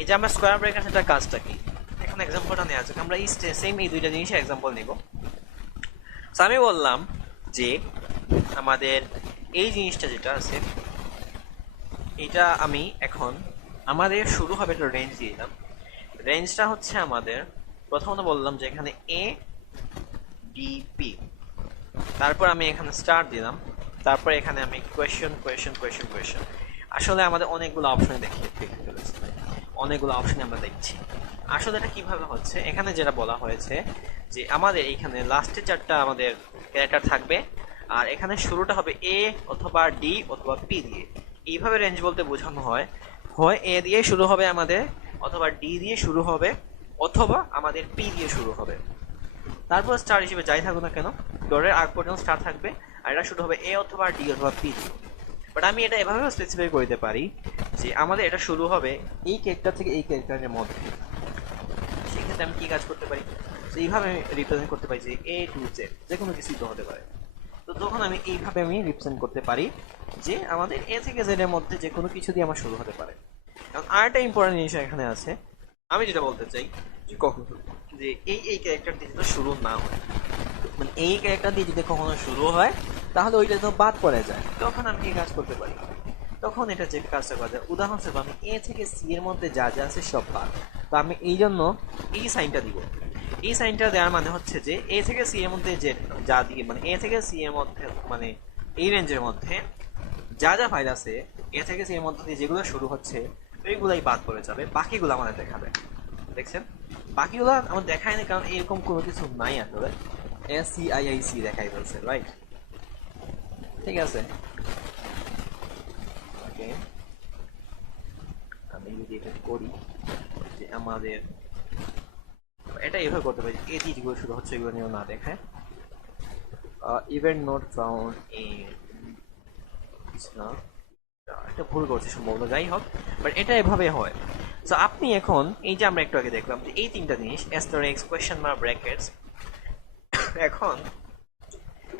এই যে আমরা স্কোয়ার ব্রেকার সেটার কাজটা কি, এখন এক্সাম্পলটা নেওয়া যাক। আমরা এই সেম এই দুইটা জিনিসের এক্সাম্পল নিব। তো আমি বললাম যে আমাদের এই জিনিসটা যেটা আছে, এটা আমি এখন আমাদের শুরু হবে একটা রেঞ্জ দিয়ে দিলাম। রেঞ্জটা হচ্ছে আমাদের প্রথমত বললাম যে এখানে এ ডি পি, তারপর আমি এখানে স্টার দিলাম, তারপর এখানে আমি কোয়েশ্চেন কোয়েশ্চেন কোয়েশ্চেন কোয়েশ্চেন। আসলে আমাদের অনেকগুলো অপশন দেখতে ফেলেছে, অনেকগুলো অপশন আমরা দেখছি। আসলে এটা কিভাবে হচ্ছে, এখানে যেটা বলা হয়েছে যে আমাদের এখানে লাস্টে চারটা আমাদের ক্যারেক্টার থাকবে, আর এখানে শুরুটা হবে এ অথবা ডি অথবা পি দিয়ে। এইভাবে রেঞ্জ বলতে বোঝানো হয়, হয় এ দিয়ে শুরু হবে আমাদের, অথবা ডি দিয়ে শুরু হবে, অথবা আমাদের পি দিয়ে শুরু হবে। তারপর স্টার হিসেবে যাই থাকুক না কেন, ডোরের আগ পর্যন্ত স্টার থাকবে, আর এটা শুরু হবে এ অথবা ডি অথবা পি দিয়ে। বাট আমি এটা এভাবেও স্পেসিফাই করতে পারি যে আমাদের এটা শুরু হবে এই ক্যারেক্টার থেকে এই ক্যারেক্টারের মধ্যে। সেক্ষেত্রে আমি কি কাজ করতে পারি, তো এইভাবে রিপ্রেজেন্ট করতে পারি যে এ টু জেড যে কোনো কিছুই তো হতে পারে। তো তখন আমি এইভাবে আমি রিপ্রেজেন্ট করতে পারি যে আমাদের এ থেকে জেড এর মধ্যে যে কোনো কিছু দিয়ে আমার শুরু হতে পারে। কারণ আরেকটা ইম্পর্টেন্ট জিনিস এখানে আছে, আমি যেটা বলতে চাই যে কখন যে এই ক্যারেক্টার দিয়ে যদি শুরু না হয়, মানে এই ক্যারেক্টার দিয়ে যদি কখনো শুরু হয় তাহলে ওইটা তো বাদ পড়ে যায়। তখন আমি কি কাজ করতে পারি, তখন এটা যে কাজটা করা যায়, উদাহরণস্বরূপ আমি এ থেকে সি এর মধ্যে যা যা আছে সব বাদ। তো আমি এই জন্য এই সাইনটা দিব। এই সাইনটা দেওয়ার মানে হচ্ছে যে এ থেকে সি এর মধ্যে যে যা দিয়ে, মানে এ থেকে সি এর মধ্যে, মানে এই রেঞ্জের মধ্যে যা যা ফাইল আছে এ থেকে সি এর মধ্যে দিয়ে যেগুলো শুরু হচ্ছে ওইগুলাই বাদ পড়ে যাবে, বাকিগুলো আমাদের দেখাবে। দেখছেন, বাকিগুলো আমার দেখায় না, কারণ এরকম কোনো কিছু নাই আসলে। SCIIC দেখাই ফেলছে, রাইট? ঠিক আছে, ওকে। আমি যদি এটা করি যে আমাদের এটা এভাবে করতে পারি, এই যেগুলো শুরু হচ্ছে এগুলো নিয়েও না দেখায়। ইভেন্ট নোট ফাউন্ড ইন, না এটা ভুল করছে সম্ভবত, যাই হোক, বাট এটা এভাবে হয়। তো আপনি এখন এই যে আমরা একটু আগে দেখলাম যে এই তিনটা জিনিস এক্স কোয়েশ্চেন মার্ক ব্র্যাকেটস, এখন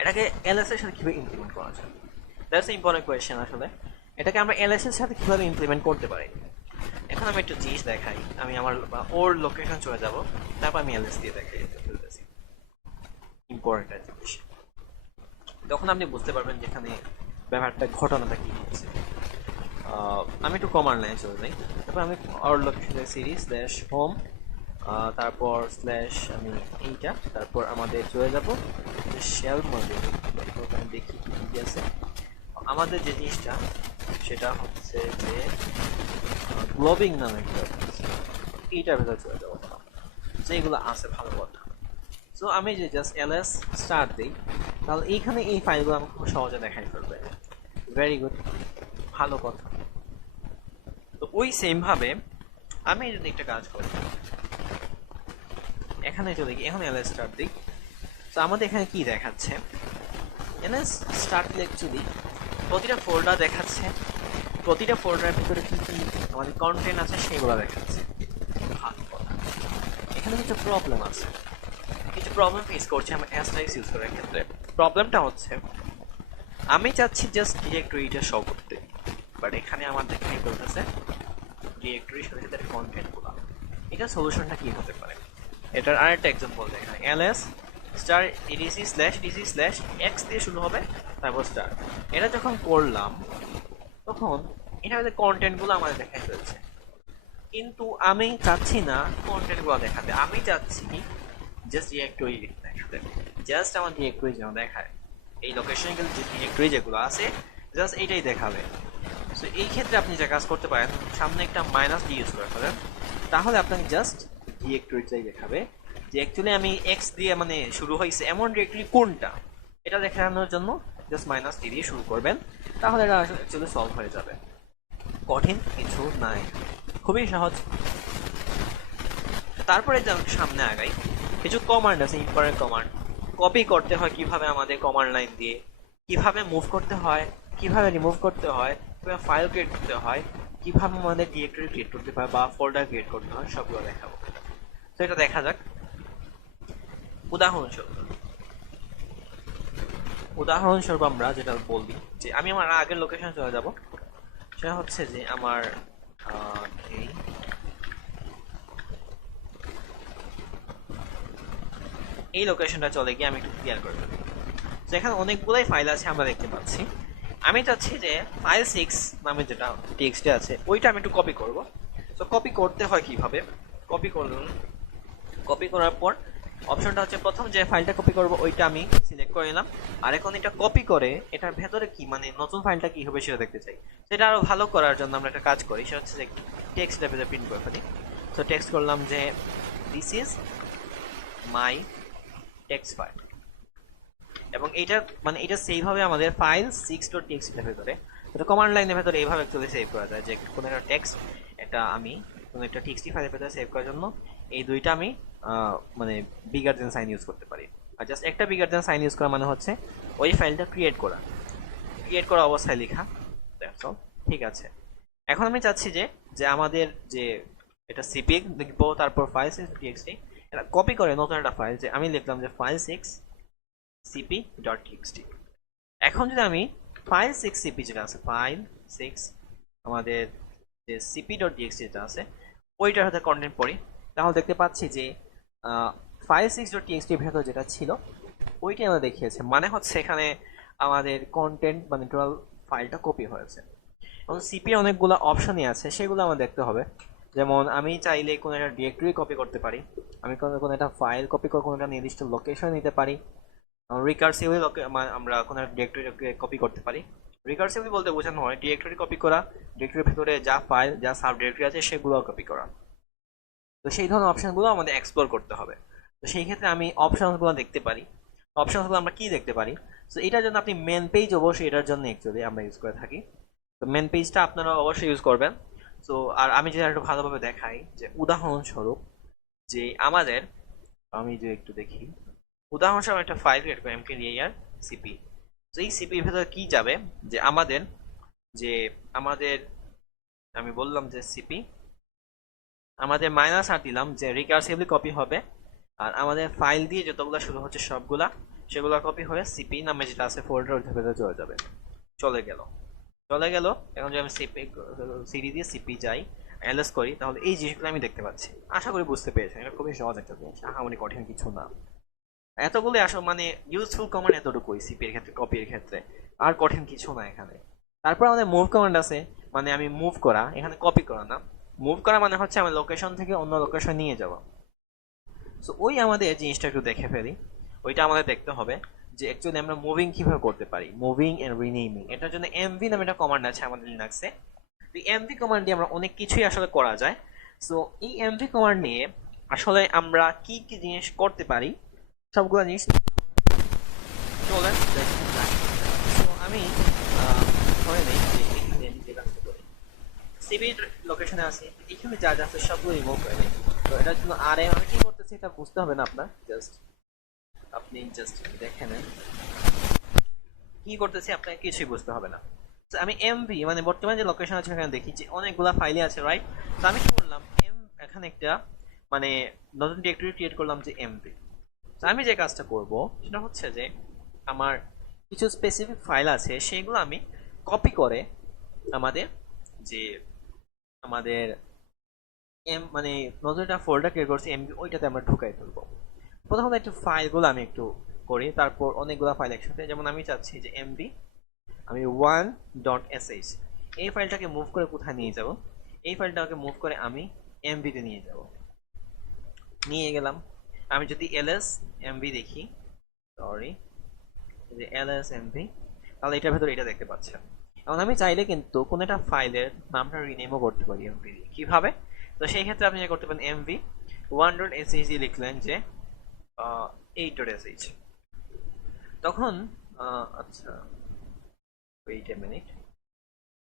এটাকে এলএস এর সাথে কিভাবে ইমপ্লিমেন্ট করা যায়, দ্যাটস ইম্পর্টেন্ট কোয়েশ্চেন। আসলে এটাকে আমরা এলএস এর সাথে কিভাবে ইমপ্লিমেন্ট করতে পারি। এখন আমি একটা জিনিস দেখাই, আমি আমার ওর লোকেশন চলে যাব, তারপর আমি এলএস দিয়ে দেখাই ফেলতেছি ইম্পর্টেন্ট একটা জিনিস। তখন আপনি বুঝতে পারবেন যেখানে ব্যাপারটা ঘটনাটা কি হচ্ছে। আমি একটু কমান্ড লাইনে চলে যাই, তারপর আমি ওর লোকেশন সিরিজ স্ল্যাশ হোম, তারপর স্ল্যাশ আমি এইটা, তারপর আমাদের চলে যাব শেল মডেল, ওখানে দেখি কি কি আছে আমাদের যে জিনিসটা, সেটা হচ্ছে যে গ্লোবিং নামে একটা এইটার ভেতরে চলে যাবো, যেগুলো আছে ভালো কথা। সো আমি যে জাস্ট এলএস স্টার্ট দিই, তাহলে এইখানে এই ফাইলগুলো আমাকে খুব সহজে দেখাই ফেলবে। ভেরি গুড, ভালো কথা। তো ওই সেম ভাবে আমি যদি একটা কাজ করি, এখানে চলে গিয়ে এখন এলএস স্টার্ট দিই, তো আমাদের এখানে কি দেখাচ্ছে, এলএস স্টার্ট অ্যাকচুয়ালি প্রতিটা ফোল্ডার দেখাচ্ছে, প্রতিটা ফোল্ডারের ভিতরে কি কি আমাদের কন্টেন্ট আছে সেগুলো দেখাচ্ছে। ভালো কথা। এখানে কিছু প্রবলেম আছে, কিছু প্রবলেম ফেস করছি আমরা অ্যাস্টারিক্স ইউজ করার ক্ষেত্রে। প্রবলেমটা হচ্ছে আমি চাচ্ছি জাস্ট ডিরেক্টরিটা শো করতে, বাট এখানে আমার দেখাই করতেছে ডিরেক্টরির সাথে সাথে কন্টেন্টগুলো। এটা সলিউশনটা কি হতে পারে, এটার আরেকটা এক্সাম্পল দেখেন, LS star EDC slash DC slash x দিয়ে শুরু হবে, তারপর স্টার। এটা যখন করলাম তখন এটা আমাদের কন্টেন্টগুলো আমাদের দেখাই ফেলছে, কিন্তু আমি চাচ্ছি না কন্টেন্টগুলো দেখাতে, আমি চাচ্ছি জাস্ট ডিরেক্টরি দেখাতে, জাস্ট আমার ডিরেক্টরি যেন দেখায়, এই লোকেশনগুলো যে ডিরেক্টরি যেগুলো আছে জাস্ট এইটাই দেখাবে। সো এই ক্ষেত্রে আপনি যে কাজ করতে পারেন, সামনে একটা মাইনাস ডি ইউজ করে ফেলেন, তাহলে আপনাকে জাস্ট ডিরেক্টরিটাই দেখাবে যে অ্যাকচুয়ালি আমি এক্স দিয়ে মানে শুরু হয়েছে এমন ডিরেক্টরি কোনটা, এটা দেখানোর জন্য জাস্ট মাইনাস ডি দিয়ে শুরু করবেন, তাহলে এটা অ্যাকচুয়ালি সলভ হয়ে যাবে। কঠিন কিছু নাই, খুবই সহজ। তারপরে সামনে আগাই, কিছু কমান্ড আছে, ইম্পর্টেন্ট কমান্ড। কপি করতে হয় কিভাবে আমাদের কমান্ড লাইন দিয়ে, কিভাবে মুভ করতে হয়, কিভাবে রিমুভ করতে হয়, কিভাবে ফাইল ক্রিয়েট করতে হয়, কিভাবে আমাদের ডিরেক্টরি ক্রিয়েট করতে হয় বা ফোল্ডার ক্রিয়েট করতে হয়, সবগুলো দেখাবো। তো এটা দেখা যাক। উদাহরণস্বরূপ আমরা যেটা বলবি যে আমি আমার আগের লোকেশনে চলে যাব, সেটা হচ্ছে যে আমার এই এই লোকেশনটা চলে গিয়ে আমি একটু ক্লিয়ার করে দেবো। যেখানে অনেকগুলোই ফাইল আছে আমরা দেখতে পাচ্ছি। আমি চাচ্ছি যে ফাইল 6 নামে যেটা টেক্সটে আছে ওইটা আমি একটু কপি করব। তো কপি করতে হয় কিভাবে? কপি করার পর অপশনটা হচ্ছে প্রথম যে ফাইলটা কপি করব ওইটা আমি সিলেক্ট করে নিলাম। আর এখন এটা কপি করে এটার ভেতরে কি মানে নতুন ফাইলটা কি হবে সেটা দেখতে চাই। সেটা আরো ভালো করার জন্য আমরা একটা কাজ করি, সেটা হচ্ছে যে টেক্সট লেভেলে প্রিন্ট করে ফেলি। তো টেক্সট করলাম যে this is my text file, এবং এটা মানে এটা সেইভাবে আমাদের ফাইল 6.txt এর ভেতরে, এটা কমান্ড লাইনের ভেতরে এইভাবে অ্যাকচুয়ালি সেভ করা যায় যে কোনো একটা টেক্সট এটা আমি কোনো একটা টিএক্সটি ফাইলের ভেতরে সেভ করার জন্য এই দুইটা আমি মানে বিগার দেন সাইন ইউজ করতে পারি। আর জাস্ট একটা বিগার দেন সাইন ইউজ করা মানে হচ্ছে ওই ফাইলটা ক্রিয়েট করা অবস্থায় লেখা। That's all. ঠিক আছে, এখন আমি চাচ্ছি যে যে আমাদের যে এটা সিপি লিখবো, তারপর ফাইল 6.txt এটা কপি করে নতুন একটা ফাইল, যে আমি লিখলাম যে ফাইল 6 cp.txt। এখন যদি আমি ফাইল 6 cp যেটা আছে, ফাইল 6 আমাদের যে cp.txt যেটা আছে ওইটার সাথে কন্টেন্ট পড়ি, তাহলে দেখতে পাচ্ছি যে ফাইল 6.txt এর ভেতর যেটা ছিল ওইটাই আমরা দেখিয়েছে, মানে হচ্ছে এখানে আমাদের কন্টেন্ট মানে টোটাল ফাইলটা কপি হয়েছে। এবং সিপি অনেকগুলো অপশনই আছে, সেগুলো আমার দেখতে হবে। যেমন আমি চাইলে কোনো একটা ডিরেক্টরি কপি করতে পারি, আমি কোনো একটা ফাইল কপি করে কোনো একটা নির্দিষ্ট লোকেশন নিতে পারি। রিকার্সিভলি আমরা কোনো ডিরেক্টরি কপি করতে পারি। রিকার্সিভলি বলতে বোঝানো হয় ডিরেক্টরি কপি করা, ডিরেক্টরির ভেতরে যা ফাইল যা সাব ডিরেক্টরি আছে সেগুলো কপি করা। তো সেই ধরনের অপশনগুলো আমাদের এক্সপ্লোর করতে হবে। তো সেই ক্ষেত্রে আমি অপশনগুলো দেখতে পারি। অপশনগুলো আমরা কি দেখতে পারি? তো এটার জন্য আপনি মেন পেজ অবশ্যই এটার জন্য অ্যাকচুয়ালি আমরা ইউজ করে থাকি। তো মেন পেজটা আপনারা অবশ্যই ইউজ করবেন। তো আর আমি যেটা একটু ভালোভাবে দেখাই যে উদাহরণস্বরূপ যে আমাদের আমি যে একটু দেখি উদাহরণস্বরূপ একটা ফাইল ক্রিয়েট করি mkdir cp। তো এই সিপির ভেতরে কি যাবে যে আমাদের আমি বললাম যে সিপি আমাদের -r দিলাম যে রিকার্সিভলি কপি হবে, আর আমাদের ফাইল দিয়ে যতগুলো শুরু হচ্ছে সবগুলা সেগুলো কপি হয়ে সিপি নামে যেটা আছে ফোল্ডার ওইটার ভেতরে চলে যাবে। চলে গেল। এখন যদি আমি সিডি দিয়ে সিপি যাই, এলএস করি, তাহলে এই জিনিসগুলো আমি দেখতে পাচ্ছি। আশা করি বুঝতে পেরেছেন, এটা খুবই সহজ একটা জিনিস, আহামরি কঠিন কিছু না। এতগুলো আসলে মানে ইউজফুল কমান্ড এতটুকুই সিপির ক্ষেত্রে, কপির ক্ষেত্রে আর কঠিন কিছু না এখানে। তারপর আমাদের মুভ কমান্ড আছে, মানে আমি মুভ করা, এখানে কপি করা না। মুভ করা মানে হচ্ছে আমি লোকেশন থেকে অন্য লোকেশন নিয়ে যাব। সো ওই আমাদের জিনিসটা একটু দেখে ফেলি। ওইটা আমাদের দেখতে হবে যে অ্যাকচুয়ালি আমরা মুভিং কিভাবে করতে পারি, মুভিং এন্ড রিনেমিং। এটার জন্য এমভি নামে একটা কমান্ড আছে আমাদের লিনাক্সে। এই এমভি কমান্ড দিয়ে আমরা অনেক কিছুই আসলে করা যায়। সো এই এমভি কমান্ড নিয়ে আসলে আমরা কি কি জিনিস করতে পারি সবগুলো জিনিস চলেন আমি ধরে নেই যে এখানে আমি যে কাজটা করি সিবির লোকেশনে আছে, এখানে যা যা আছে সবগুলো রিমুভ করে নেই। তো এটার জন্য আর আমি কি করতেছি এটা বুঝতে হবে না আপনার, আপনি জাস্ট দেখে নেন কি করতেছি, আপনাকে কিছুই বুঝতে হবে না। তো আমি এমভি মানে বর্তমানে যে লোকেশন আছে এখানে দেখি যে অনেকগুলো ফাইলে আছে, রাইট? তো আমি কি করলাম, এখানে একটা মানে নতুন ডিরেক্টরি ক্রিয়েট করলাম যে এমভি। তো আমি যে কাজটা করব সেটা হচ্ছে যে আমার কিছু স্পেসিফিক ফাইল আছে সেগুলো আমি কপি করে আমাদের যে আমাদের মানে নতুন একটা ফোল্ডার ক্রিয়েট করছি এমভি, ওইটাতে আমরা ঢুকাই ফেলবো। প্রথমত একটু ফাইলগুলো আমি একটু করি, তারপর অনেকগুলো ফাইল একসাথে। যেমন আমি চাচ্ছি যে এমভি আমি 1.sh এই ফাইলটাকে মুভ করে কোথায় নিয়ে যাব, এই ফাইলটাকে মুভ করে আমি এমভিতে নিয়ে গেলাম। আমি যদি ls mv দেখি, সরি যে ls mv, তাহলে এটার ভেতর এটা দেখতে পাচ্ছেন। এখন আমি চাইলে কিন্তু কোন একটা ফাইলের নামটা রিনেমও করতে পারি mv দিয়ে। কিভাবে? তো সেই ক্ষেত্রে আপনি করতে পারেন mv 1.sh দিয়ে লিখলেন যে 8.sh। তখন আচ্ছা ওয়েট এ মিনিট,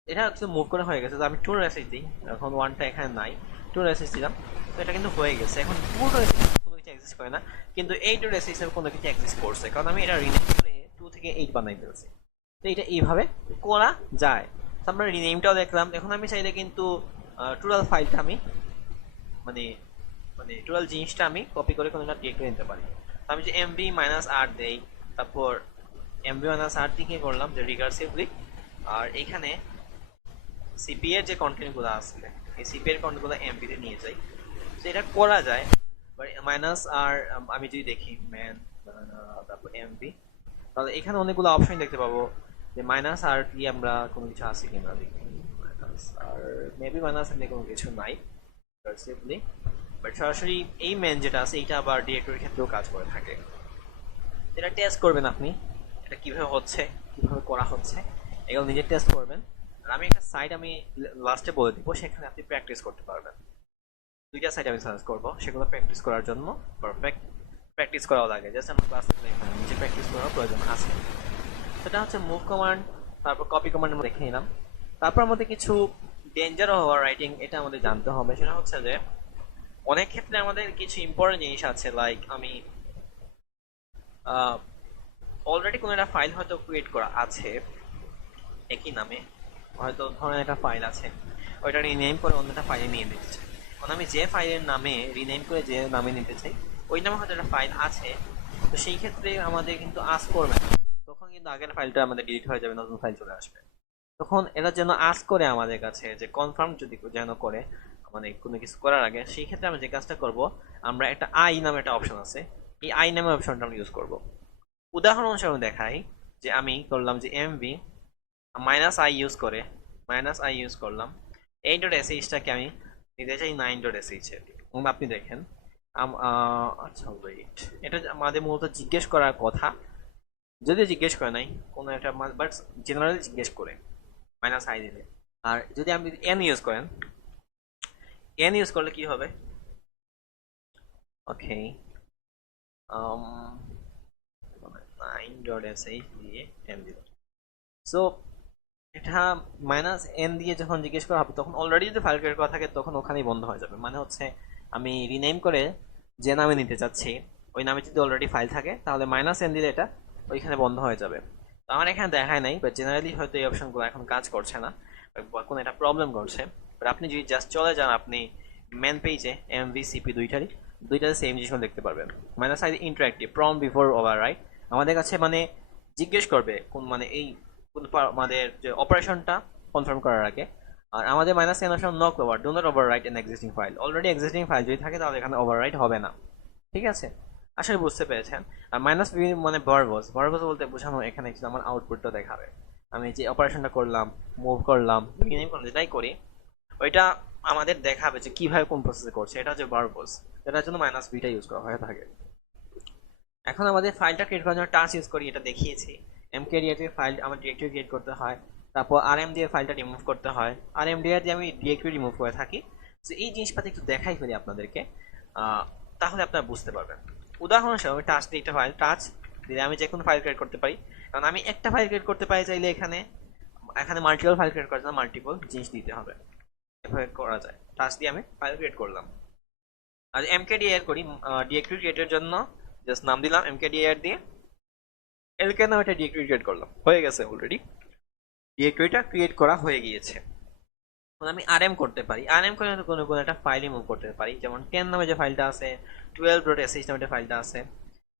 এটা হচ্ছে মুভ করা হয়ে গেছে। তো আমি 2.sh দিই, এখন 1টা এখানে নাই, 2.sh দিলাম। তো এটা কিন্তু হয়ে গেছে। এখন 2.sh কোনো কিছু এক্সিস্ট করে না, কিন্তু 8.sh এর কোনো কিছু এক্সিস্ট করছে, কারণ আমি এটা রিনেম করে 2 থেকে 8 বানাই ফেলছি। তো এটা এইভাবে করা যায়। তো আমরা রিনেমটাও দেখলাম। এখন আমি চাইলে কিন্তু টোটাল ফাইলটা আমি মানে টোটাল জিনিসটা আমি কপি করে কোনো একটা ডিরেক্টরি নিতে পারি। আমি যে এমভি মাইনাস আর দেই, তারপর এমভি মাইনাস আর দিয়ে কি করলাম যে রিকার্সিভলি, আর এখানে সিপি এর যে কন্টেন্টগুলো আছে এই সিপি এর কন্টেন্টগুলো এমভি তে নিয়ে যাই। তো এটা করা যায়, মাইনাস আর আমি যদি দেখি ম্যান তারপর এমভি, তাহলে এখানে অনেকগুলো অপশন দেখতে পাবো যে মাইনাস আর কি আমরা কোনো কিছু আছে কিনা দেখি। মাইনাস আর মেবি মাইনাস আর কোনো কিছু নাই রিকার্সিভলি, বাট সরাসরি এই মেন যেটা আছে এইটা আবার ডিরেক্টরির ক্ষেত্রেও কাজ করে থাকে। এটা টেস্ট করবেন আপনি, এটা কিভাবে হচ্ছে কিভাবে করা হচ্ছে এগুলো নিজে টেস্ট করবেন। আর আমি একটা সাইট আমি লাস্টে বলে দিব, সেখানে আপনি প্র্যাকটিস করতে পারবেন। দুইটা সাইট আমি সাজেস্ট করবো, সেগুলো প্র্যাকটিস করার জন্য পারফেক্ট প্র্যাকটিস করাও লাগে, জাস্ট আমার ক্লাসে নিজে প্র্যাকটিস করার প্রয়োজন আছে। সেটা হচ্ছে মুভ কমান্ড, তারপর কপি কমান্ড আমরা দেখে নিলাম। তারপর আমাদের কিছু ডেঞ্জার ওভার রাইটিং এটা আমাদের জানতে হবে। সেটা হচ্ছে যে অনেক ক্ষেত্রে আমাদের কিছু ইম্পর্টেন্ট জিনিস আছে, লাইক আমি অলরেডি কোনো একটা ফাইল হয়তো ক্রিয়েট করা আছে একই নামে, হয়তো ধরেন একটা ফাইল আছে, ওইটা রিনেম করে অন্য একটা ফাইলে নিয়ে নিতে চাই। কারণ আমি যে ফাইলের নামে রিনেম করে যে নামে নিতে চাই ওই নামে হয়তো একটা ফাইল আছে, তো সেই ক্ষেত্রে আমাদের কিন্তু আস্ক করবে না, তখন কিন্তু আগের ফাইলটা আমাদের ডিলিট হয়ে যাবে, নতুন ফাইল চলে আসবে। তখন এরা যেন আস্ক করে আমাদের কাছে যে কনফার্ম যদি যেন করে মানে কোনো কিছু করার আগে, সেই ক্ষেত্রে আমরা যে কাজটা করব, আমরা একটা আই নামে একটা অপশন আছে, এই আই নামে অপশনটা আমরা ইউজ করব। উদাহরণ হিসেবে দেখাই যে আমি করলাম যে এমভি মাইনাস আই ইউজ করে মাইনাস আই ইউজ করলাম, এই ডট এসএইচটাকে আমি নিতে চাই 9 ডট এসএইচ এ। আপনি দেখেন আচ্ছা ওয়েট, এটা আমাদের মূলত জিজ্ঞেস করার কথা, যদি জিজ্ঞেস করে নাই কোনো একটা, বাট জেনারেলি জিজ্ঞেস করে মাইনাস আই দিলে। আর যদি আপনি এন ইউজ করেন, এন ইউজ করলে কি হবে, ওকে 9 ডট এসএইচ দিয়ে এন দিল। সো এটা মাইনাস এন দিয়ে যখন জিজ্ঞেস করা হবে তখন অলরেডি যদি ফাইল ক্রিয়েট করা থাকে তখন ওখানেই বন্ধ হয়ে যাবে। মানে হচ্ছে আমি রিনেম করে যে নামে নিতে চাচ্ছি ওই নামে যদি অলরেডি ফাইল থাকে তাহলে মাইনাস এন দিলে এটা ওইখানে বন্ধ হয়ে যাবে। তো আমার এখানে দেখায় নাই, বাট জেনারেলি হয়তো এই অপশনগুলো এখন কাজ করছে না বা কোনো একটা প্রবলেম করছে। বাট আপনি যদি জাস্ট চলে যান আপনি মেন পেজে এমভিসিপি দুইটাতে সেম জিনিসগুলো দেখতে পারবেন। Minus I interactive prompt before overwrite, আমাদের কাছে মানে জিজ্ঞেস করবে কোন মানে এই আমাদের যে অপারেশনটা কনফার্ম করার আগে। আর আমাদের minus N option not over, do not overwrite N existing file, already existing file যদি থাকে তাহলে এখানে ওভাররাইট হবে না। ঠিক আছে, আশা করি বুঝতে পেরেছেন। আর মাইনাস বি মানে ভার্বস বলতে বোঝানো এখানে আমার আউটপুটটা দেখাবে, আমি যে অপারেশনটা করলাম, মুভ করলাম, রিনেম করলাম, যেটাই করি ওইটা আমাদের দেখাবে যে কিভাবে কোন প্রসেসে করছে। এটা হচ্ছে ভার্বস, এটার জন্য মাইনাস বিটা ইউজ করা হয়ে থাকে। এখন আমাদের ফাইলটা ক্রিয়েট করার জন্য টাচ ইউজ করি, এটা দেখিয়েছি। এমকেডিআর ফাইল আমার ডিরেক্টরি ক্রিয়েট করতে হয়, তারপর আরএম দিয়ে ফাইলটা রিমুভ করতে হয়, আরএমডিআর দিয়ে আমি ডিরেক্টরি রিমুভ করে থাকি। তো এই জিনিসপাতি একটু দেখাই ফেলি আপনাদেরকে, তাহলে আপনারা বুঝতে পারবেন। উদাহরণ হিসেবে আমি টাচ দিয়ে একটা ফাইল টাচ দিলে আমি যে কোনো ফাইল ক্রিয়েট করতে পারি, কারণ আমি একটা ফাইল ক্রিয়েট করতে পারি চাইলে এখানে এখানে মাল্টিপল ফাইল ক্রিয়েট করার জন্য মাল্টিপল জিনিস দিতে হবে, এভাবে করা যায়। টাচ দিয়ে আমি ফাইল ক্রিয়েট করলাম। আর এমকেডিআর করি ডিরেক্টরি ক্রিয়েটের জন্য, জাস্ট নাম দিলাম এমকেডিআর দিয়ে, এলকে নামে একটা ডিরেক্টরি ক্রিয়েট করলাম, হয়ে গেছে অলরেডি ডিরেক্টরিটা ক্রিয়েট করা হয়ে গিয়েছে। আমি আরএম করতে পারি, আরএম করে কোনো একটা ফাইল রিমুভ করতে পারি, যেমন 10 নামে যে ফাইলটা আছে, 12.sh নামে একটা ফাইলটা আছে,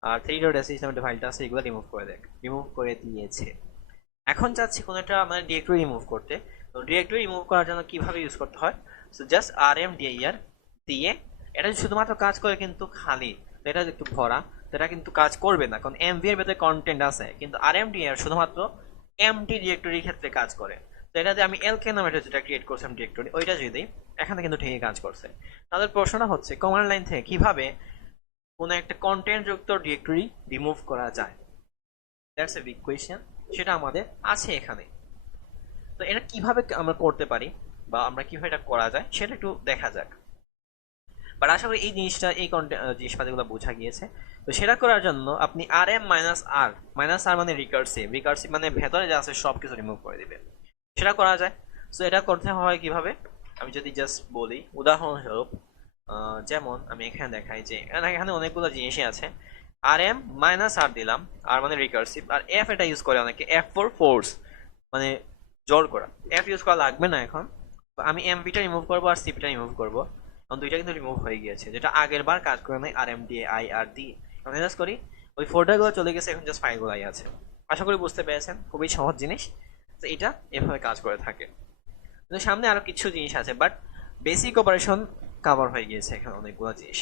আর 3.sh নামে একটা ফাইলটা আছে, এগুলো রিমুভ করে দিয়েছে। এখন চাচ্ছি কোনো একটা আমাদের ডিরেক্টরি রিমুভ করতে, তো ডিরেক্টরি রিমুভ করার জন্য কিভাবে ইউজ করতে হয়, সো জাস্ট rmdir দিয়ে এটা শুধুমাত্র কাজ করে কিন্তু খালি, এটা একটু ভরা, এটা কিন্তু কাজ করবে না কারণ এমভি এর ভেতরে কন্টেন্ট আছে, কিন্তু rmdir শুধুমাত্র এমটি ডিরেক্টরির ক্ষেত্রে কাজ করে। তো এটাতে আমি এলকে নামে যেটা ক্রিয়েট করছিলাম ডিরেক্টরি, ওইটা যদি এখানে কিন্তু ঠিকই কাজ করছে। তাদের প্রশ্নটা হচ্ছে কমান্ড লাইন থেকে কিভাবে কোনো একটা কন্টেন্ট যুক্ত ডিরেক্টরি রিমুভ করা যায়, দ্যাটস এ বিগ কোয়েশ্চেন, সেটা আমাদের আছে এখানে। তো এটা কিভাবে আমরা করতে পারি বা আমরা কিভাবে এটা করা যায় সেটা একটু দেখা যাক। বাট আশা করি এই জিনিসটা এই জিনিসপাতিগুলো বোঝা গিয়েছে। তো সেটা করার জন্য আপনি আর এম মাইনাস আর মানে রিকার্সিভ মানে ভেতরে যা আছে সব কিছু রিমুভ করে দিবে, সেটা করা যায়। সো এটা করতে হয় কিভাবে, আমি যদি জাস্ট বলি উদাহরণস্বরূপ, যেমন আমি এখানে দেখাই যে এখানে অনেকগুলো জিনিসই আছে। আর এম মাইনাস আর দিলাম, আর মানে রিকার্সিভ, আর এফ এটা ইউজ করে অনেকে, এফ ফর ফোর্স মানে জোর করা, এফ ইউজ করা লাগবে না এখন। আমি এমপিটা রিমুভ করবো আর সিপিটা রিমুভ করবো, দুইটা কিন্তু রিমুভ হয়ে গিয়েছে, যেটা আগের বার কাজ করে নাই আর এম ডি আই আর দি আমি জাস্ট করি ওই ফোল্ডারগুলো চলে গেছে, এখন জাস্ট ফাইলগুলাই আছে। আশা করি বুঝতে পেরেছেন, খুবই সহজ জিনিস। তো এটা এভাবে কাজ করে থাকে। কিন্তু সামনে আরো কিছু জিনিস আছে, বাট বেসিক অপারেশন কভার হয়ে গিয়েছে এখানে অনেকগুলো জিনিস।